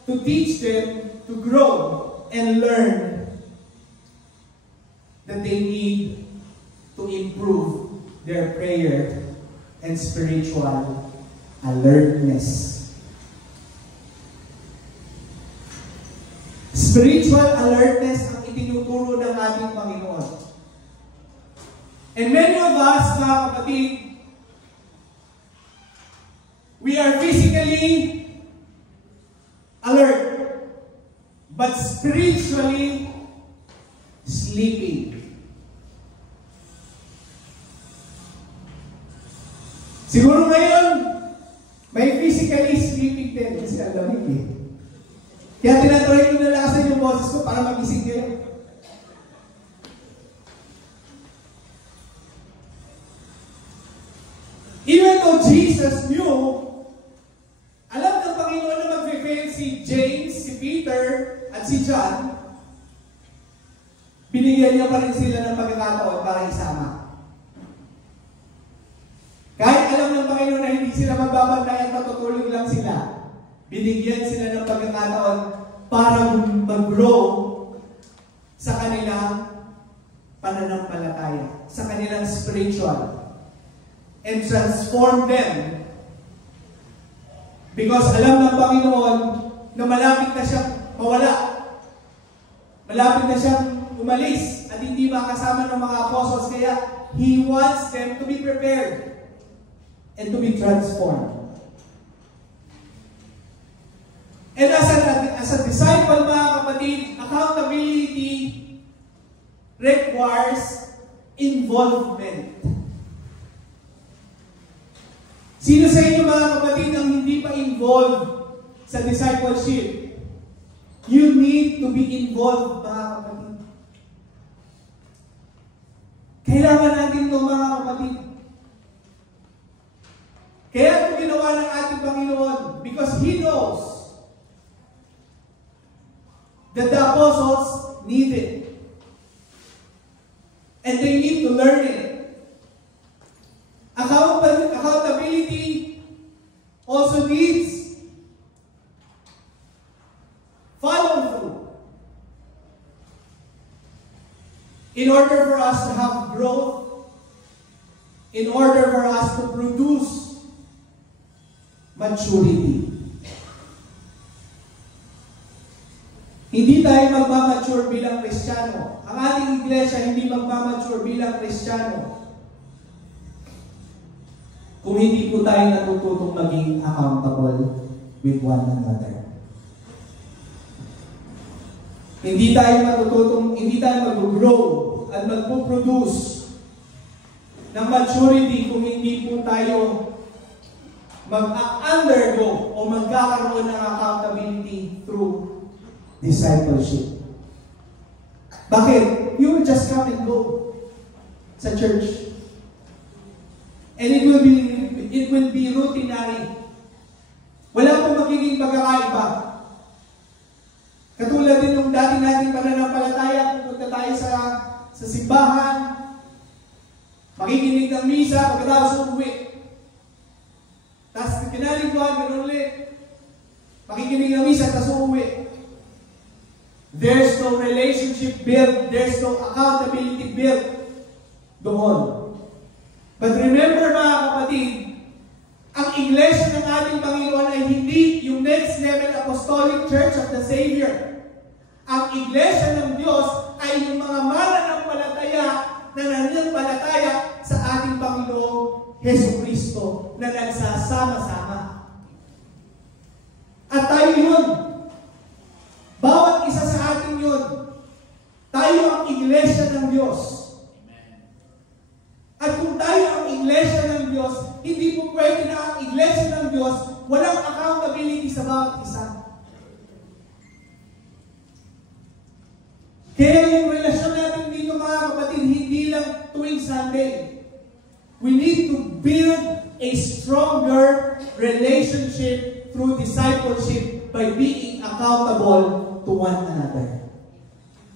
to teach them to grow and learn that they need to improve their prayer and spiritual alertness. Spiritual alertness ang itinuturo ng ating Panginoon. And many of us, mga kapatid, we are physically alert, but spiritually sleeping. Siguro ngayon, may physically sleeping din kasi ang lamig eh. Kaya tinatry ko nalakasan yung boses ko para magising kayo. Even though Jesus knew, alam ng Panginoon na mag-fail si James, si Peter, at si John, binigyan niya pa rin sila ng pagkakataon para isama. Kahit alam ng Panginoon na hindi sila magbabantay at matutulog lang sila, binigyan sila ng pagkakataon para mag-grow sa kanilang pananampalataya, sa kanilang spiritual, and transform them. Because alam ng Panginoon na malapit na siyang mawala. Malapit na siyang umalis at hindi makasama ng mga apostles. Kaya He wants them to be prepared and to be transformed. And as a disciple, mga kapatid, accountability requires involvement. Sino sa inyo, mga kapatid, ang hindi pa involved sa discipleship? You need to be involved, mga kapatid. Kailangan natin ito, mga kapatid. Kaya ito ginawa ng ating Panginoon because He knows that the apostles need it. And they need to learn it. Accountability also needs follow-through. In order for us to have growth, in order for us to produce maturity. Hindi tayo magmamature bilang Kristiyano. Ang ating iglesia hindi magmamature bilang Kristiyano kung hindi po tayo natututong maging accountable with one another. Hindi tayo mag-grow at mag-produce ng maturity kung hindi po tayo mag-undergo o magkakaroon ng accountability through discipleship. Bakit? You will just come and go sa church. And it will be routinary. Wala pong magiging pagkakaiba. Katulad din nung dati nating pananampalataya, pupunta tayo sa simbahan, makikinig ng misa, pagkatapos umuwi. Tapos kinalingkuhan, ganun ulit. Makikinig ng misa, tapos umuwi. There's no relationship built. There's no accountability built doon. But remember mga kapatid, ang iglesia ng ating Panginoon ay hindi yung next level apostolic church of the Savior. Ang iglesia ng Diyos ay yung mga mananampalataya na nananampalataya sa ating Panginoong Jesucristo na nagsasama-sama. At tayo yun. Bawat isa sa atin yun. Tayo ang iglesia ng Diyos. At kung tayo ang iglesia ng Diyos, hindi po pwede na ang iglesia ng Diyos walang accountability sa bawat isa. Kaya yung relasyon natin dito mga kapatid, hindi lang tuwing Sunday. We need to build a stronger relationship through discipleship by being accountable to one another.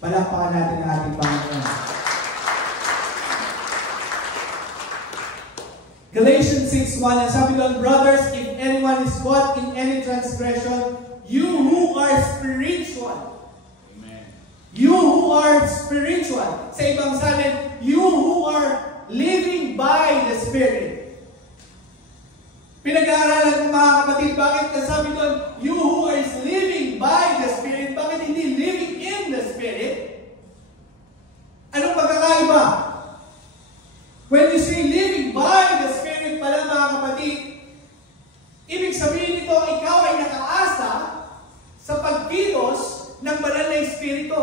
Palakpakan natin ang ating Panginoon. Galatians 6:1, and sabi doon, brothers, if anyone is caught in any transgression, you who are spiritual. Amen. You who are spiritual. Sa ibang salin, you who are living by the Spirit. Pinag-aaralan ko mga kapatid, bakit kasabi doon, you who is living by the Spirit, bakit hindi living in the Spirit? Anong pagkakaiba? When you say living by the Spirit pala mga kapatid, ibig sabihin nito, ikaw ay nakaasa sa pagkilos ng banal na Espiritu.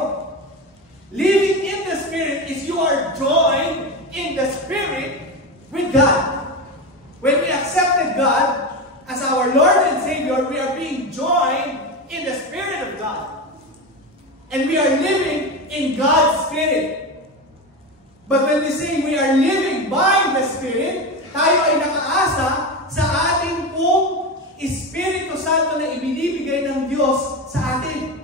Living in the Spirit is you are joined in the Spirit with God. When we accepted God as our Lord and Savior, we are being joined in the Spirit of God. And we are living in God's Spirit. But when we say we are living by the Spirit, tayo ay nakaasa sa ating pong Espiritu Santo na ibinibigay ng Diyos sa atin.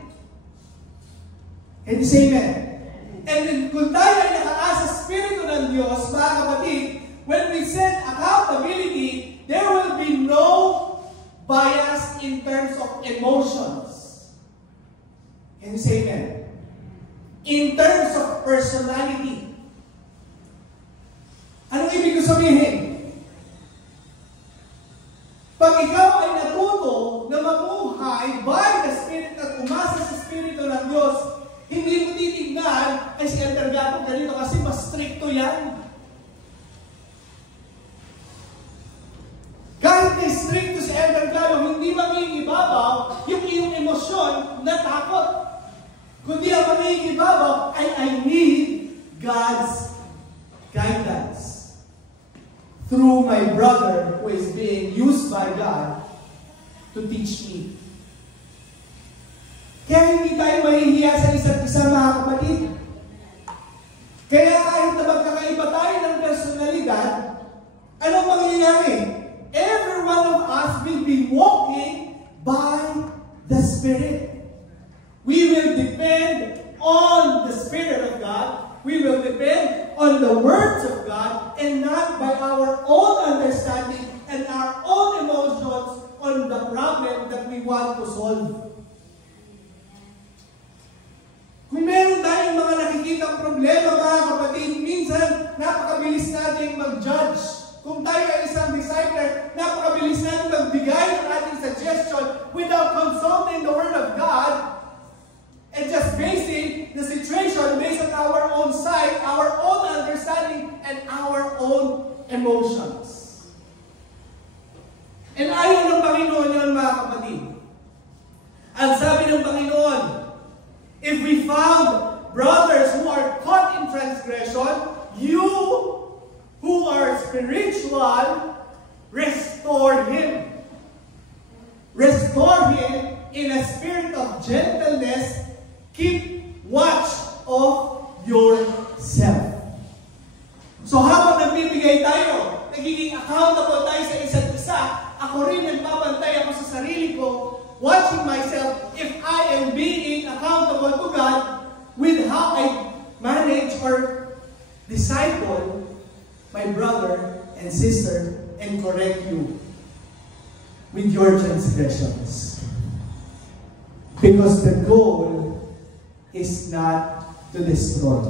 Can you say amen? And then, kung tayo ay nakaasa sa Espiritu ng Diyos, mga kapatid, when we set accountability, there will be no bias in terms of emotions. Can you say amen? In terms of personality. Anong ibig ko sabihin? Pag ikaw ay natuto na mamuhay by the Spirit at umasa sa Espiritu ng Diyos, hindi mo titignan ay si Elder Gato ganito kasi mas stricto yan. Kahit na stricto si Elder Gato, hindi mangingibabaw yung iyong emosyon na takot. Kundi ang mangingibabaw ay I need God's guidance. Through my brother who is being used by God to teach me. Kaya hindi tayo mahihiya sa isa't isa mga kapatid. Kaya kahit na magkakaiba tayo ng personalidad, anong mangyayari? Every one of us will be walking by the Spirit. We will depend on the Spirit of God. We will depend on the words of God and not by our own understanding and our own emotions on the problem that we want to solve. Kung meron tayong mga nakikitang problema, mga kapatid, minsan napakabilis natin mag-judge. Kung tayo ay isang discipler, napakabilis natin magbigay ng ating suggestion without consulting the Word of God. And aside our own understanding and our own emotions. And ayaw ng Panginoon yun, mga kapatid. Ang sabi ng Panginoon, if we found brothers who are caught in transgression, you who are spiritual, restore him. Restore him in a spirit of gentleness. Keep watch of yourself. So habang nagbibigay tayo, nagiging accountable tayo sa isa't isa, ako rin nagbabantay ako sa sarili ko, watching myself if I am being accountable to God with how I manage or disciple my brother and sister and correct you with your transgressions. Because the goal is not to destroy.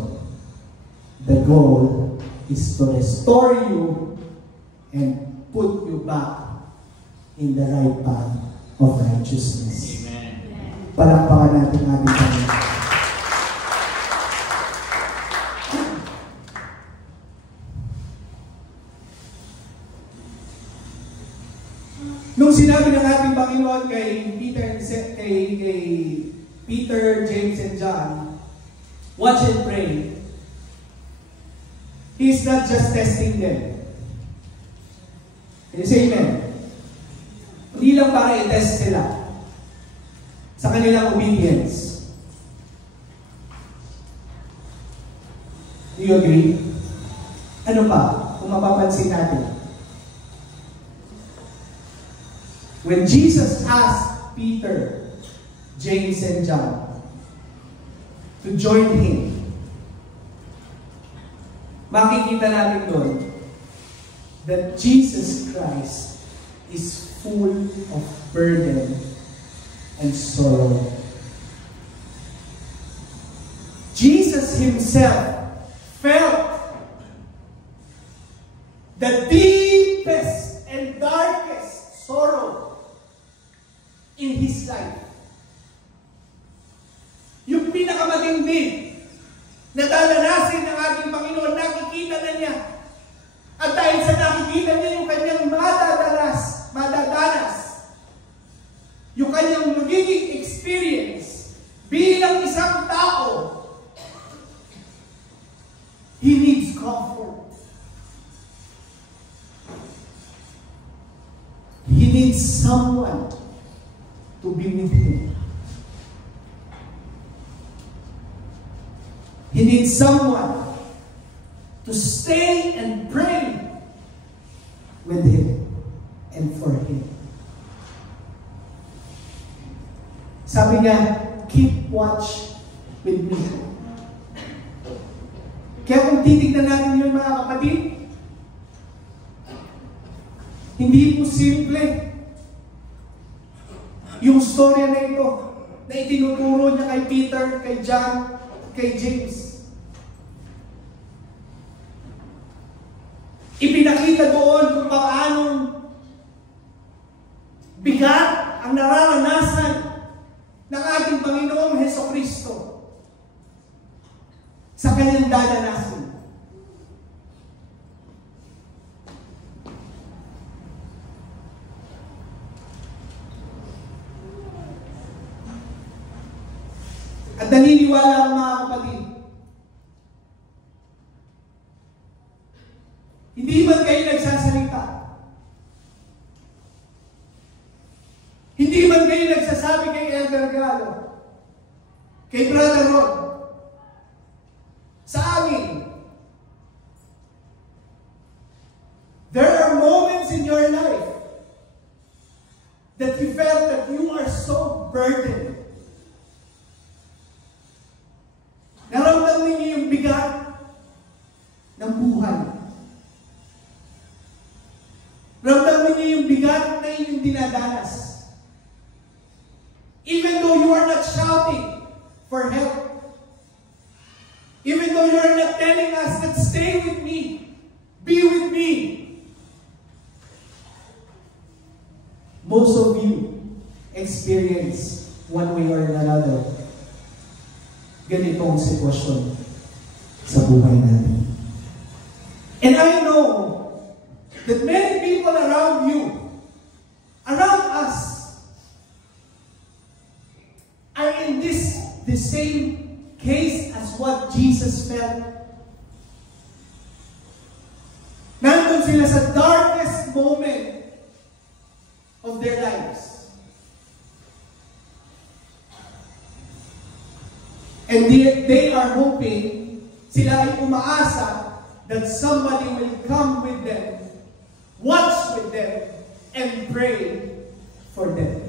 The goal is to restore you and put you back in the right path of righteousness. Amen. Palakpakan natin ating Panginoon. Nung sinabi ng ating Panginoon kay Peter, James, and John, watch and pray, He's not just testing them. Can you say amen? Hindi lang para i-test sila sa kanilang obedience. Do you agree? Ano pa? Kung mapapansin natin. When Jesus asked Peter, James, and John to join Him, makikita natin doon that Jesus Christ is full of burden and sorrow. Jesus Himself felt the deepest and darkest sorrow in His life. Yung pinakamatindi na dadanasin ng ating Panginoon, nakikita na niya. At dahil sa nakikita niya yung kanyang madadanas, yung kanyang magiging experience bilang isang tao, he needs comfort. He needs someone to be with him. He needs someone to stay and pray with him and for him. Sabi niya, keep watch with me. Kaya kung titignan natin yun, mga kapatid, hindi po simple yung storya na ito na itinuturo niya kay Peter, kay John, kay James. Ipinakita doon kung paanong bigat ang nararanasan ng ating Panginoong Hesukristo sa kanyang dadanasin. At naniniwala ang mga kapatid, hindi man kayo nagsasalita, hindi man kayo nagsasabi kay Elder Galo, kay Brother Rod, sa amin, there are moments in your life that you felt that you are so burdened. Naramdaman ninyo yung bigat ng buhay. Ramdaman niyo yung bigat na inyong dinadanas. Even though you are not shouting for help, even though you are not telling us that stay with me, be with me, most of you experience one way or another ganitong sitwasyon. sa buhay natin. And I know that many people around you, around us, are in the same case as what Jesus felt. Nandun sila sa darkest moment of their lives. And they are hoping, sila ay umaasa, that somebody will come with them, watch with them, and pray for them.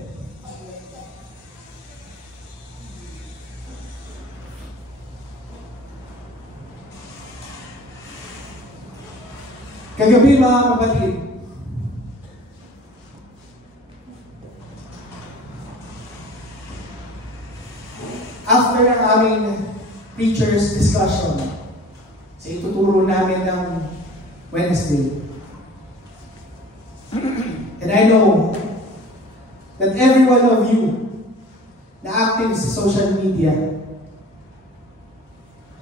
Kagabi mga kapatid, after ang aming preacher's discussion, sa ituturo namin ng Wednesday, and I know that every one of you na active sa social media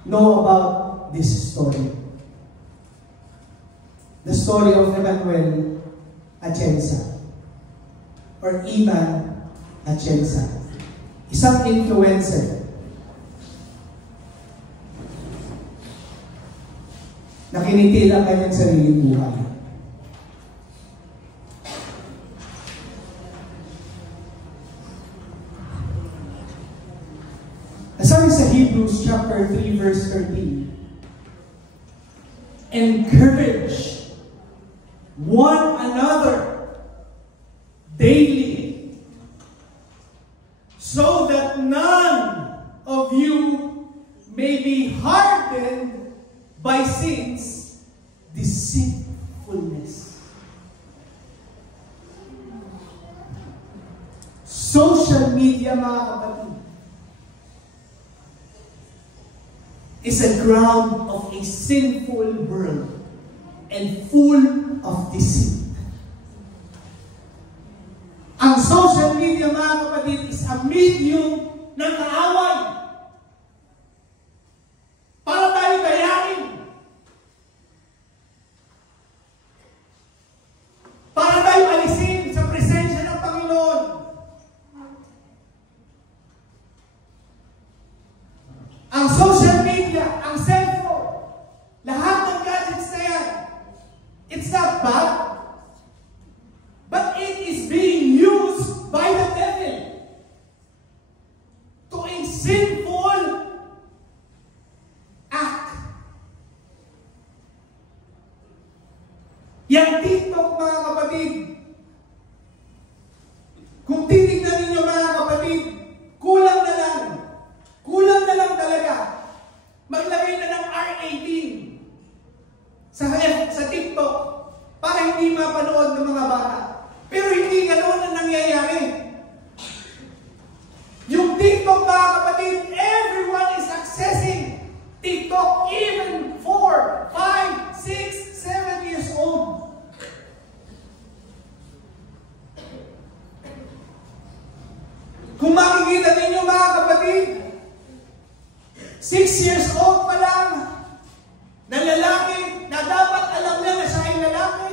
know about this story. The story of Emmanuel Atienza, or Iman Atienza, isang influencer na kinitil ang kanyang sariling buhay. Nasabi sa Hebrews chapter 3 verse 13, encourage one another daily, so that none of you may be hardened by sin's deceitfulness. Social media, mga kapatid, is a ground of a sinful world and full of deceit. Ang social media, mga kapatid, is a medium ng kaaway. Para tayo gayahin. Para tayo alisin sa presensya ng Panginoon. Ang social media, ang cellphone, lahat ng gadgets na yan, it's not bad, but it is being used by the devil to a sinful act. Yang TikTok, mga kapatid, kung titignan ninyo, mga kapatid, kulang na lang talaga maglagay na ng R18 sa TikTok para hindi mapanood ng mga bata. Pero hindi ganoon ang nangyayari. Yung TikTok, mga kapatid, everyone is accessing TikTok, even 4, 5, 6, 7 years old. Kung makikita ninyo, mga kapatid, 6 years old pa lang, na lalaki, na dapat alam niya na siya ay lalaki,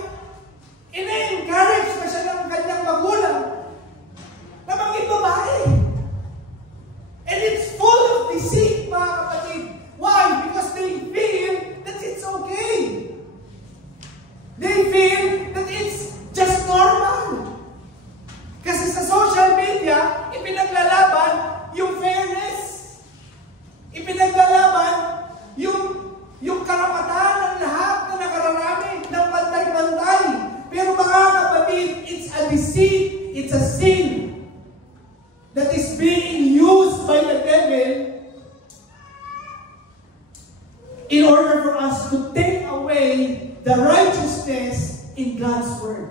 ina-encourage pa siya ng kanyang magulang na maging babae. And it's full of deceit, mga kapatid. Why? Because they feel that it's okay. They feel that it's just normal. Kasi sa social media, ipinaglalaban yung fairness. Ipinaglalaban yung karapatan ng lahat na nakararami ng pantay-pantay. Pero mga kapatid, it's a deceit, it's a sin that is being used by the devil in order for us to take away the righteousness in God's Word.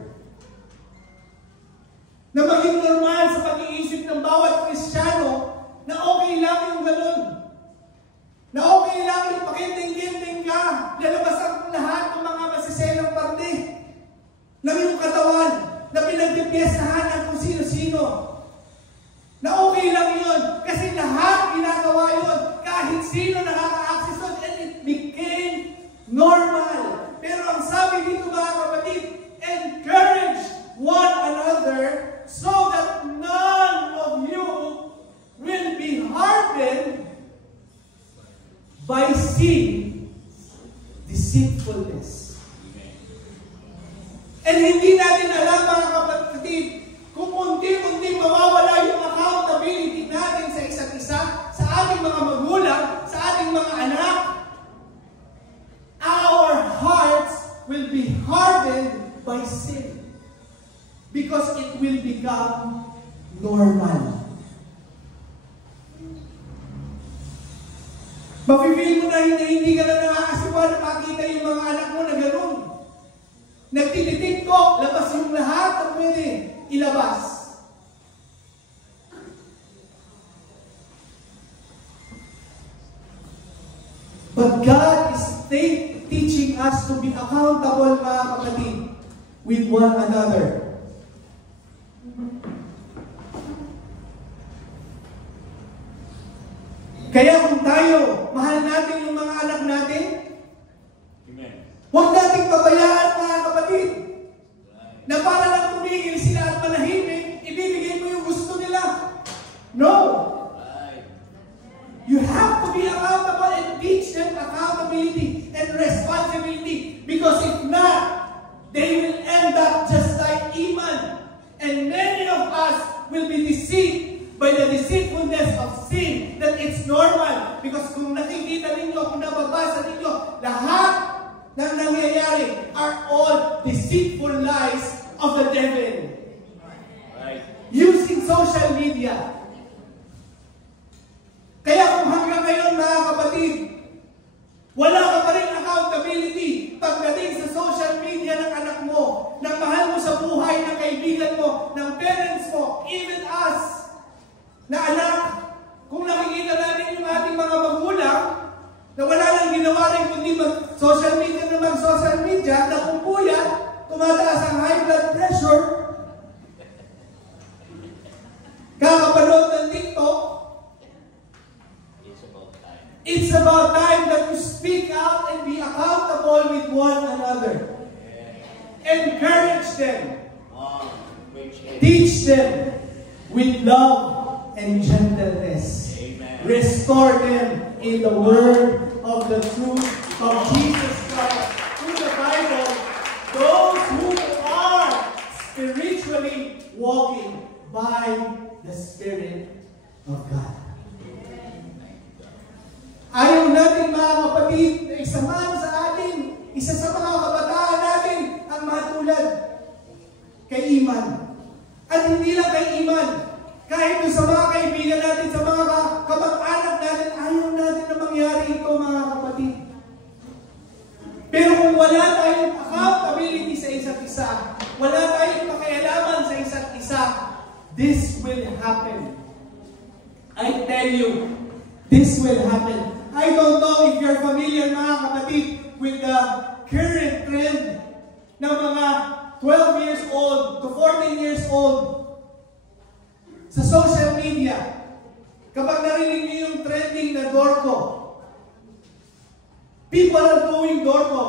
Na maging normal sa pag-iisip ng bawat Kristiyano na okay lang yung ganun. Na okay lang yung pakinding-kinding ka, lalabas ang lahat ng mga masiselang parte ng iyong katawan na pinagpipiyasahan ng kung sino-sino. Na okay lang yun kasi lahat ginagawa yun kahit sino nakaka-access yun, and it And hindi natin alam, mga kapatid, kung unti-unti mawawala yung accountability natin sa isa't isa, sa ating mga magulang, sa ating mga anak, our hearts will be hardened by sin. Because it will become normal. Mapipil mo na hindi ka na nakakasiwa na makita yung mga anak mo na gano'n. Nagtititiktok, labas yung lahat na pwede ilabas. But God is teaching us to be accountable, mga kapatid, with one another. Kaya kung tayo, mahal natin yung mga anak natin, huwag nating pabayaan, mga kapatid, na para lang tumigil sila at manahimik, ibibigay mo yung gusto nila. No! You have to be accountable and teach them accountability and responsibility, because if not, they will end up just like Iman. And many of us will be deceived by the deceitfulness of sin, that it's normal. Because kung nakikita ninyo, kung nababasa ninyo, lahat ng nangyayari are all deceitful lies of the devil. Right. Using social media. Kaya kung hanggang ngayon, mga kapatid, wala ka pa rin accountability pagdating sa social media ng anak mo, ng mahal mo sa buhay, ng kaibigan mo, ng parents mo, even us, na anak, kung nakikita natin yung ating mga magulang, na wala lang ginawa rin kundi mag-social media na mag-social media, napupuyat, tumataas ang high blood pressure, kakapanood ng TikTok, it's about time that you speak out and be accountable with one another. Encourage them. Teach them with love and gentleness. Amen. Restore them in the word of the truth of Jesus Christ. Through the Bible, those who are spiritually walking by the Spirit of God. Ayaw natin, mga kapatid, na isamahan sa atin, isa sa mga kabataan natin ang matulad kay Iman. At hindi lang kay Iman, kahit sa mga kaibigan natin, sa mga kamag-anak natin, ayaw natin na mangyari ito, mga kapatid. Pero kung wala tayong accountability sa isa't isa, wala tayong pakialaman sa isa't isa, this will happen. I tell you, this will happen. I don't know if you're familiar, mga kapatid, with the current trend ng mga 12 years old to 14 years old sa social media. Kapag narinig niyo yung trending na Dorco, people are doing Dorco,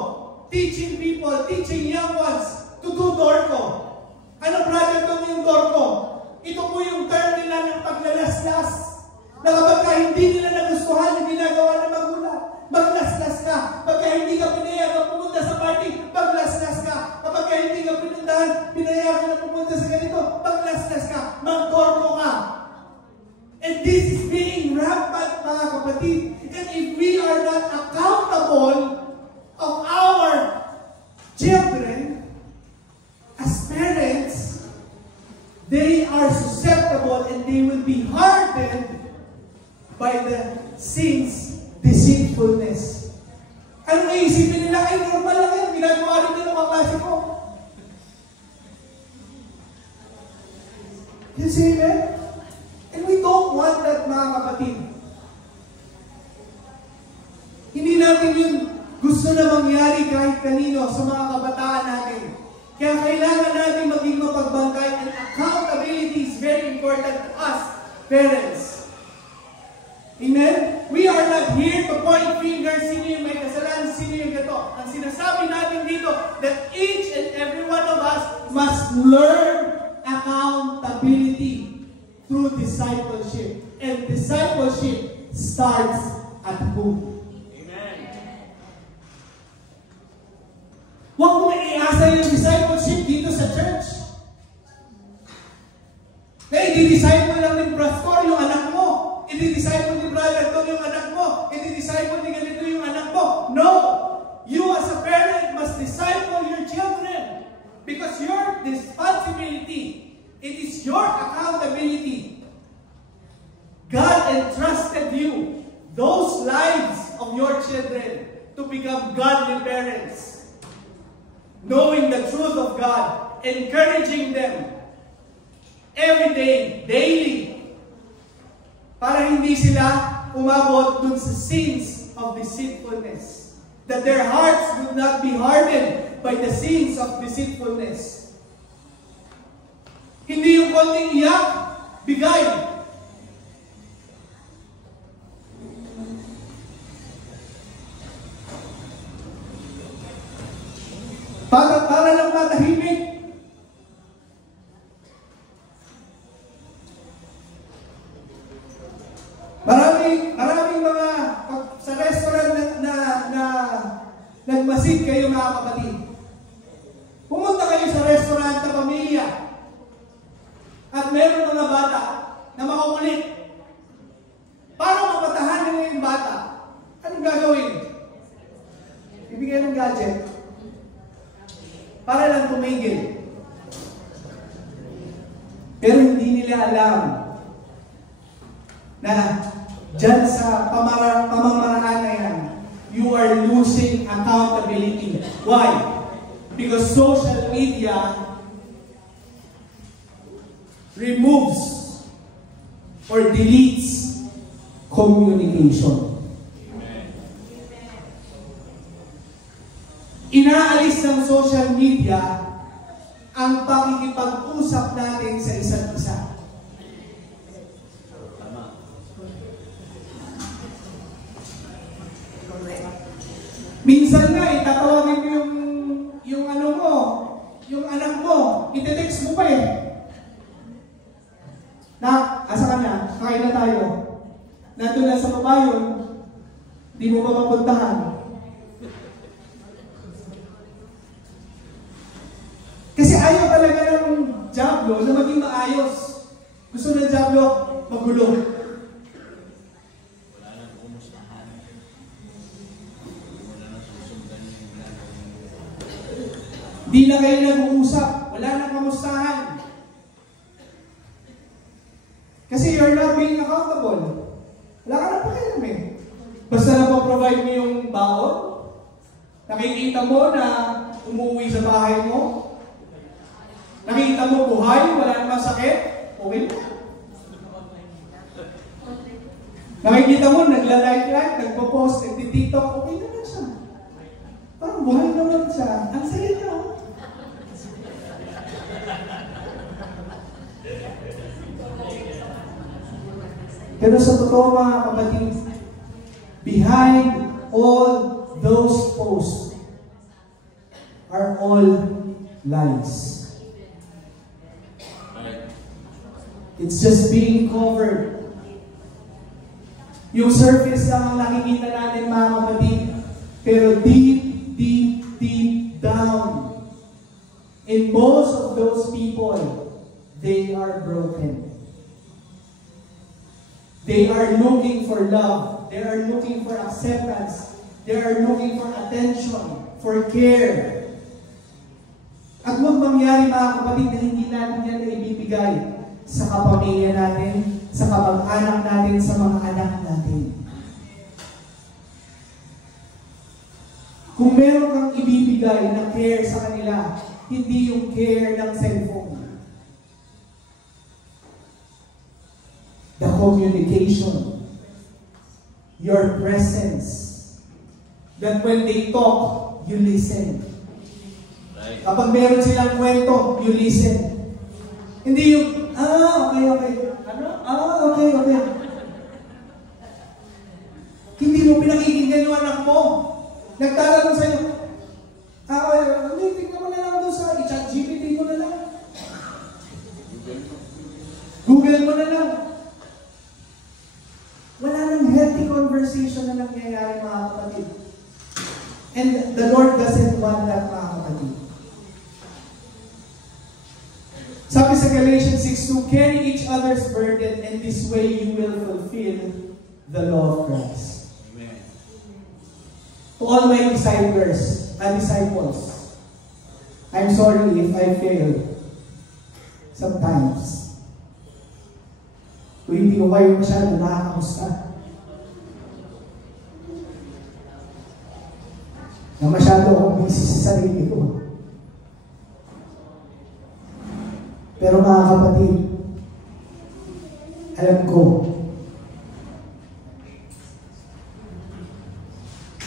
teaching people, teaching young ones to do Dorco. Ano project ko yung Dorco? Ito po yung term nila ng paglalaslas. Na kapag hindi nila nagustuhan yung ginagawa ng magulang, maglaslas ka. Pagka hindi ka pinayagan pumunta sa party, maglaslas ka. Kapag hindi ka pinayagan na pumunta sa ganito, maglaslas ka. Magtorko ka. And this is being rampant, mga kapatid. And if we are not accountable of our children, as parents, they are susceptible and they will be hardened by the sin's deceitfulness. Ano naisipin nila? Ay, normal lang yan. Ginagawa rin nila mga klase ko. You see, amen? And we don't want that, mga kapatid. Hindi natin yun gusto na mangyari kahit kanino sa mga kabataan natin. Kaya kailangan natin maging mapagbantay, and accountability is very important to us, parents. Amen? We are not here to point fingers, sino yung may kasalanan, sino yung gato. Ang sinasabi natin dito, that each and every one of us must learn accountability through discipleship. And discipleship starts at home. Amen. Huwag mo iasa yung discipleship dito Idi-disciple lang ni Pastor yung anak mo. Idi-disciple ni Brother Tom yung anak mo. Idi-disciple ni ganito yung anak mo. No! You as a parent must disciple your children. Because your responsibility, it is your accountability. God entrusted you, those lives of your children, to become godly parents. Knowing the truth of God, encouraging them every day, daily, para hindi sila umabot dun sa sins of deceitfulness. That their hearts would not be hardened by the sins of deceitfulness. Hindi yung konting iyak, bigay. Para lang matahimik. Maraming mga sa restaurant na nagmasid kayo mga kapatid. Pumunta kayo sa restaurant na pamilya at meron mga bata na makukulit. Paano mapatahan nila yung bata? Anong gagawin? Ibigay ng gadget para lang tumigil. Pero hindi nila alam na dyan sa pamamaraan na yan, you are losing accountability. Why? Because social media removes or deletes communication. Inaalis ng social media ang pakikipag-usap natin sa isa't isa. Minsan nga, itatawagin mo yung ano mo, yung anak mo, ite-text mo pa eh. Asa ka na? Kakain na tayo. Nandun na sa baba yun, di mo pa mapuntahan. Kasi ayaw talaga ng Diablo na maging maayos. Gusto ng Diablo, magulo. Di na kayo nag-uusap. Wala nang kamustahan. Kasi you're not being accountable. Wala ka na pakialam eh. Basta na provide mo yung baon, nakikita mo na umuwi sa bahay mo, nakikita mo buhay, wala namang sakit, okay na. Nakikita mo, nagla-like, nagpo-post, nagti-tiktok, okay naman siya. Parang buhay naman siya. Ang saya niya. Pero sa totoo mga kapatid, behind all those posts are all lies. It's just being covered. Yung surface lang ang nakikita natin mga kapatid, pero deep down, in most of those people, they are broken. They are looking for love. They are looking for acceptance. They are looking for attention, for care. At huwag mangyari mga kapatid na hindi natin yan ibibigay sa kapamilya natin, sa kamag-anak natin, sa mga anak natin. Kung meron kang ibibigay na care sa kanila, hindi yung care ng cellphone. The communication, your presence, that when they talk, you listen. Right. Kapag meron silang kwento, you listen. Hindi yung, okay. Ano? Okay. Hindi mo pinakikinggan yung anak mo. Nagtatanong sa'yo, tingnan mo na lang doon sa chat GPT mo na lang. Google mo na lang. Wala nang healthy conversation na nangyayari mga kapatid. And the Lord doesn't want that mga kapatid. Sabi sa Galatians 6:2, carry each other's burden, and this way you will fulfill the law of Christ. Amen. To all my disciples, I'm sorry if I failed sometimes. Kung hindi ko kayo masyado nakakamusta. Na masyado akong busy sa sarili ko. Pero mga kapatid, alam ko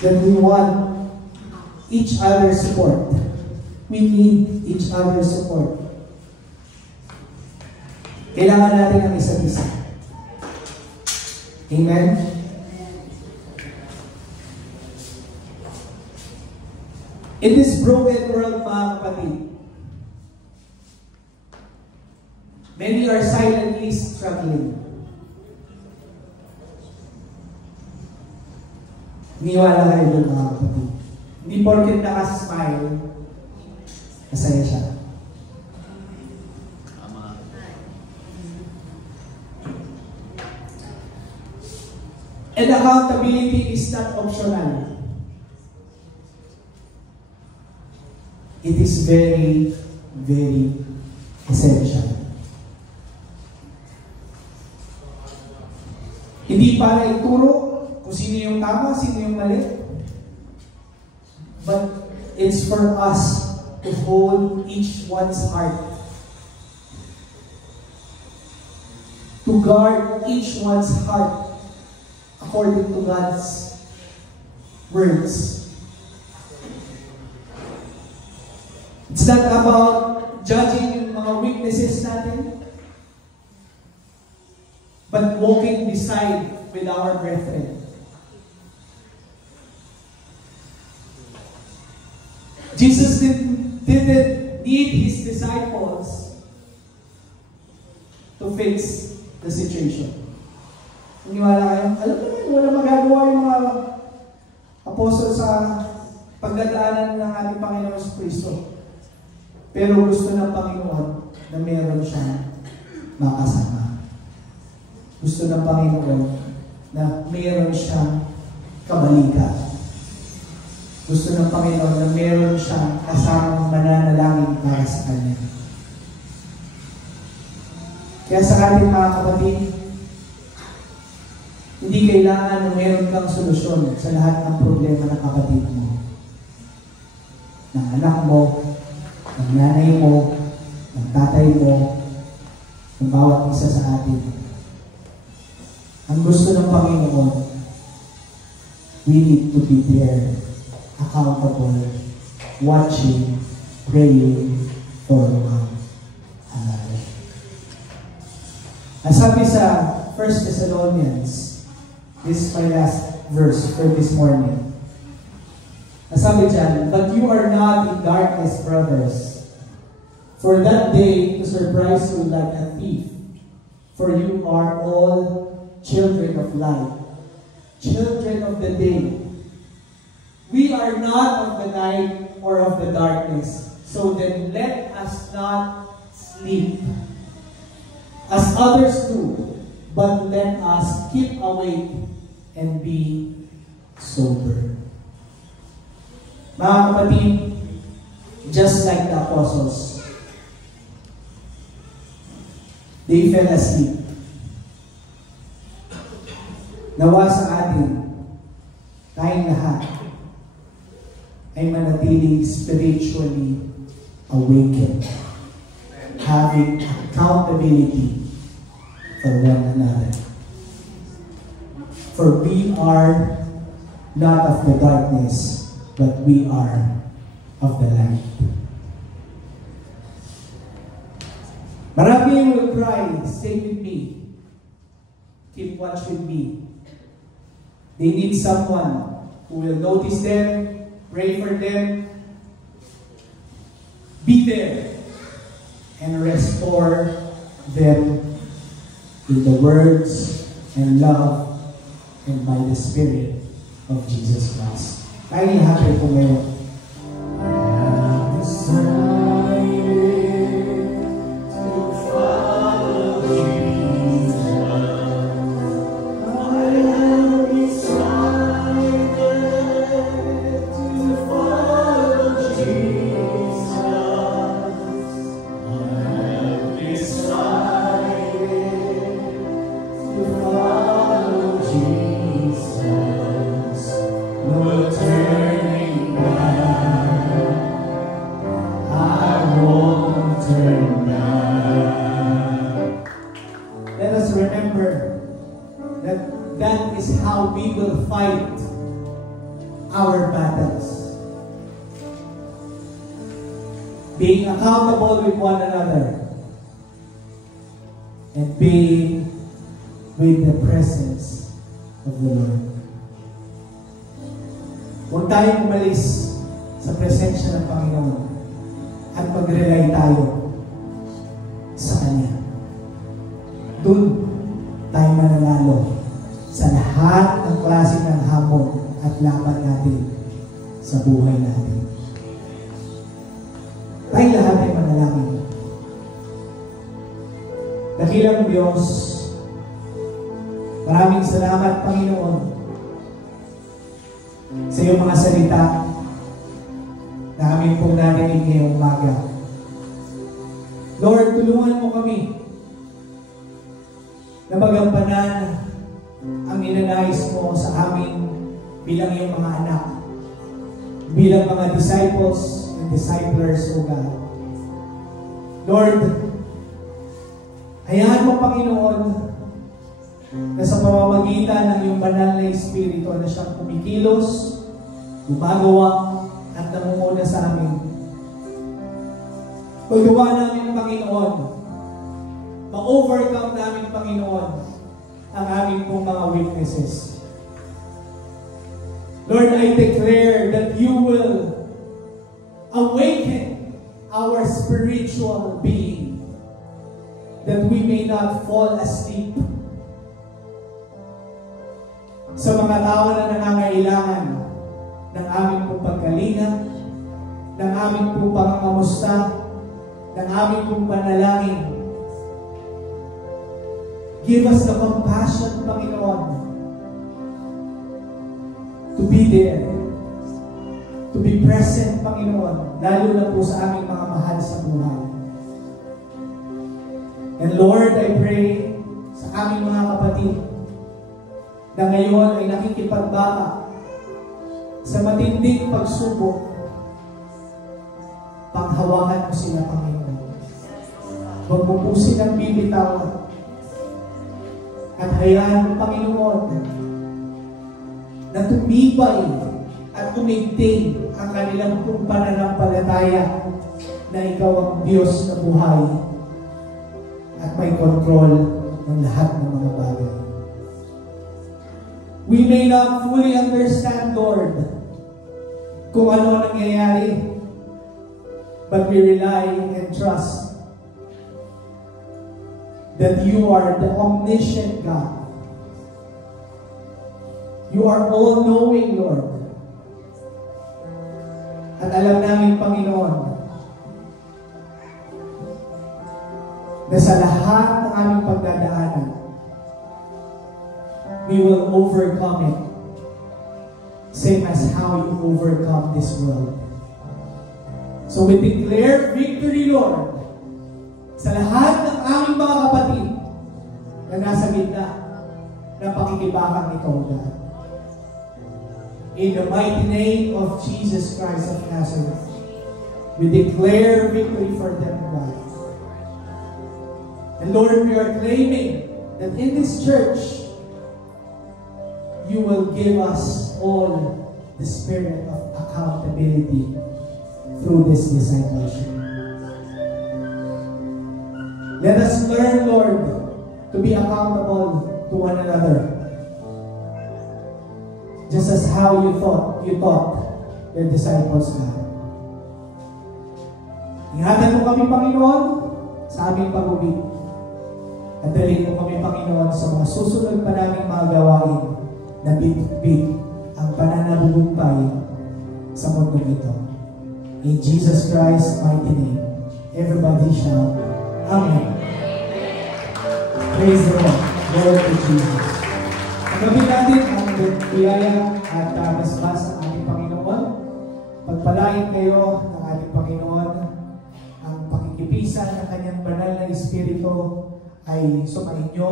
that we want each other's support. We need each other's support. Kailangan natin ang isa't isa. Amen? In this broken world, mga kapatid, many are silently struggling. Niwala kayo doon, mga kapatid. Hindi porket nakasmile, masaya siya. And accountability is not optional. It is very, very essential. Hindi para ituro kung sino yung tama, sino yung mali. But it's for us to hold each one's heart. To guard each one's heart according to God's words. It's not about judging yung mga weaknesses natin, but walking beside with our brethren. Jesus didn't need his disciples to fix the situation. Naniwala kayo? Alam naman, wala magagawa yung mga apostol sa pagdadaanan ng ating Panginoon sa Kristo. Pero gusto ng Panginoon na meron siyang makasama. Gusto ng Panginoon na meron siyang kabalikan. Gusto ng Panginoon na meron siyang kasamang mananalangin para sa Kanya. Kaya sa ating mga kapatid, hindi kailangan na meron kang solusyon sa lahat ng problema ng kapatid mo, ng anak mo, ng nanay mo, ng tatay mo, ng bawat isa sa atin. Ang gusto ng Panginoon, we need to be there, accountable, watching, praying for one another. Ang sabi sa 1 Thessalonians, this is my last verse for this morning. Ang sabi dyan, but you are not in darkness, brothers, for that day to surprise you like a thief. For you are all children of light, children of the day. We are not of the night or of the darkness. So then let us not sleep as others do, but let us keep awake and be sober. Mga kapatid, just like the apostles, they fell asleep. Nawa sa atin, tayong lahat ay manatiling spiritually awakened, having accountability for one another. For we are not of the darkness, but we are of the light. Marami will cry, stay with me, keep watch with me. They need someone who will notice them, pray for them, be there, and restore them in the words and love and by the Spirit of Jesus Christ. Tayo lahat ay pumayo. how we will fight our battles. Being accountable with one another and being with the presence of the Lord. Huwag tayong umalis sa presensya ng Panginoon at mag-rely tayo sa Kanya. Doon tayo mananalo sa lahat ng klase ng hamon at laban natin sa buhay natin. Tayo lahat ay manalangin. Dakilang Diyos, maraming salamat, Panginoon, sa iyong mga salita na amin pong narinig ngayong umaga. Lord, tulungan mo kami na magampanan ang ninanais mo sa amin bilang iyong mga anak, bilang mga disciples and disciplers, O God. Lord, hayaan mo, Panginoon, na sa pamamagitan ng iyong banal na Espiritu na siyang kumikilos, gumagawa, at namumuna sa amin. Paggawa namin, Panginoon, ma-overcome namin, Panginoon, ang aming pong mga weaknesses. Lord, I declare that you will awaken our spiritual being, that we may not fall asleep sa mga tao na nangangailangan ng aming pong pagkalinga, ng aming pong pangangamusta, ng aming pong panalangin. Give us the compassion, Panginoon, to be there, to be present, Panginoon, lalo na po sa aming mga mahal sa buhay. And Lord, I pray sa aming mga kapatid na ngayon ay nakikipagbaka sa matinding pagsubok, paghawakan mo sila, Panginoon. Huwag mo po silang bibitawan. At hayaan mo, Panginoon, na tumibay at tumigting ang kanilang pong pananampalataya na ikaw ang Diyos na buhay at may kontrol ng lahat ng mga bagay. We may not fully understand, Lord, kung ano ang nangyayari, but we rely and trust that you are the omniscient God. You are all-knowing, Lord. At alam namin, Panginoon, na sa lahat ng aming pagdadaanan, we will overcome it, same as how you overcome this world. So we declare victory, Lord, sa lahat ng aming mga kapatid na nasa gitna ng pakikibakang ito, God. In the mighty name of Jesus Christ of Nazareth, we declare victory for them, God. And Lord, we are claiming that in this church, you will give us all the spirit of accountability through this discipleship. Let us learn, Lord, to be accountable to one another. Just as how you taught your disciples, God. Ingatan mo kami, Panginoon, sa aming pag-ubig. At dalhin mo kami, Panginoon, sa mga susunod pa naming mga gawain na bit-bit ang pananabubugbay sa mundong ito. In Jesus Christ's mighty name, everybody shout, Amen. Praise the Lord. Glory to Jesus. Pagkabit natin ang biyaya at basbas ng ating Panginoon. Pagpalain kayo ng ating Panginoon. Ang pakikipisan ng kanyang banal na Espiritu ay sumainyo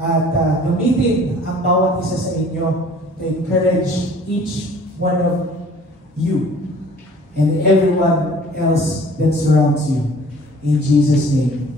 at gamitin ang bawat isa sa inyo to encourage each one of you and everyone else that surrounds you. In Jesus' name.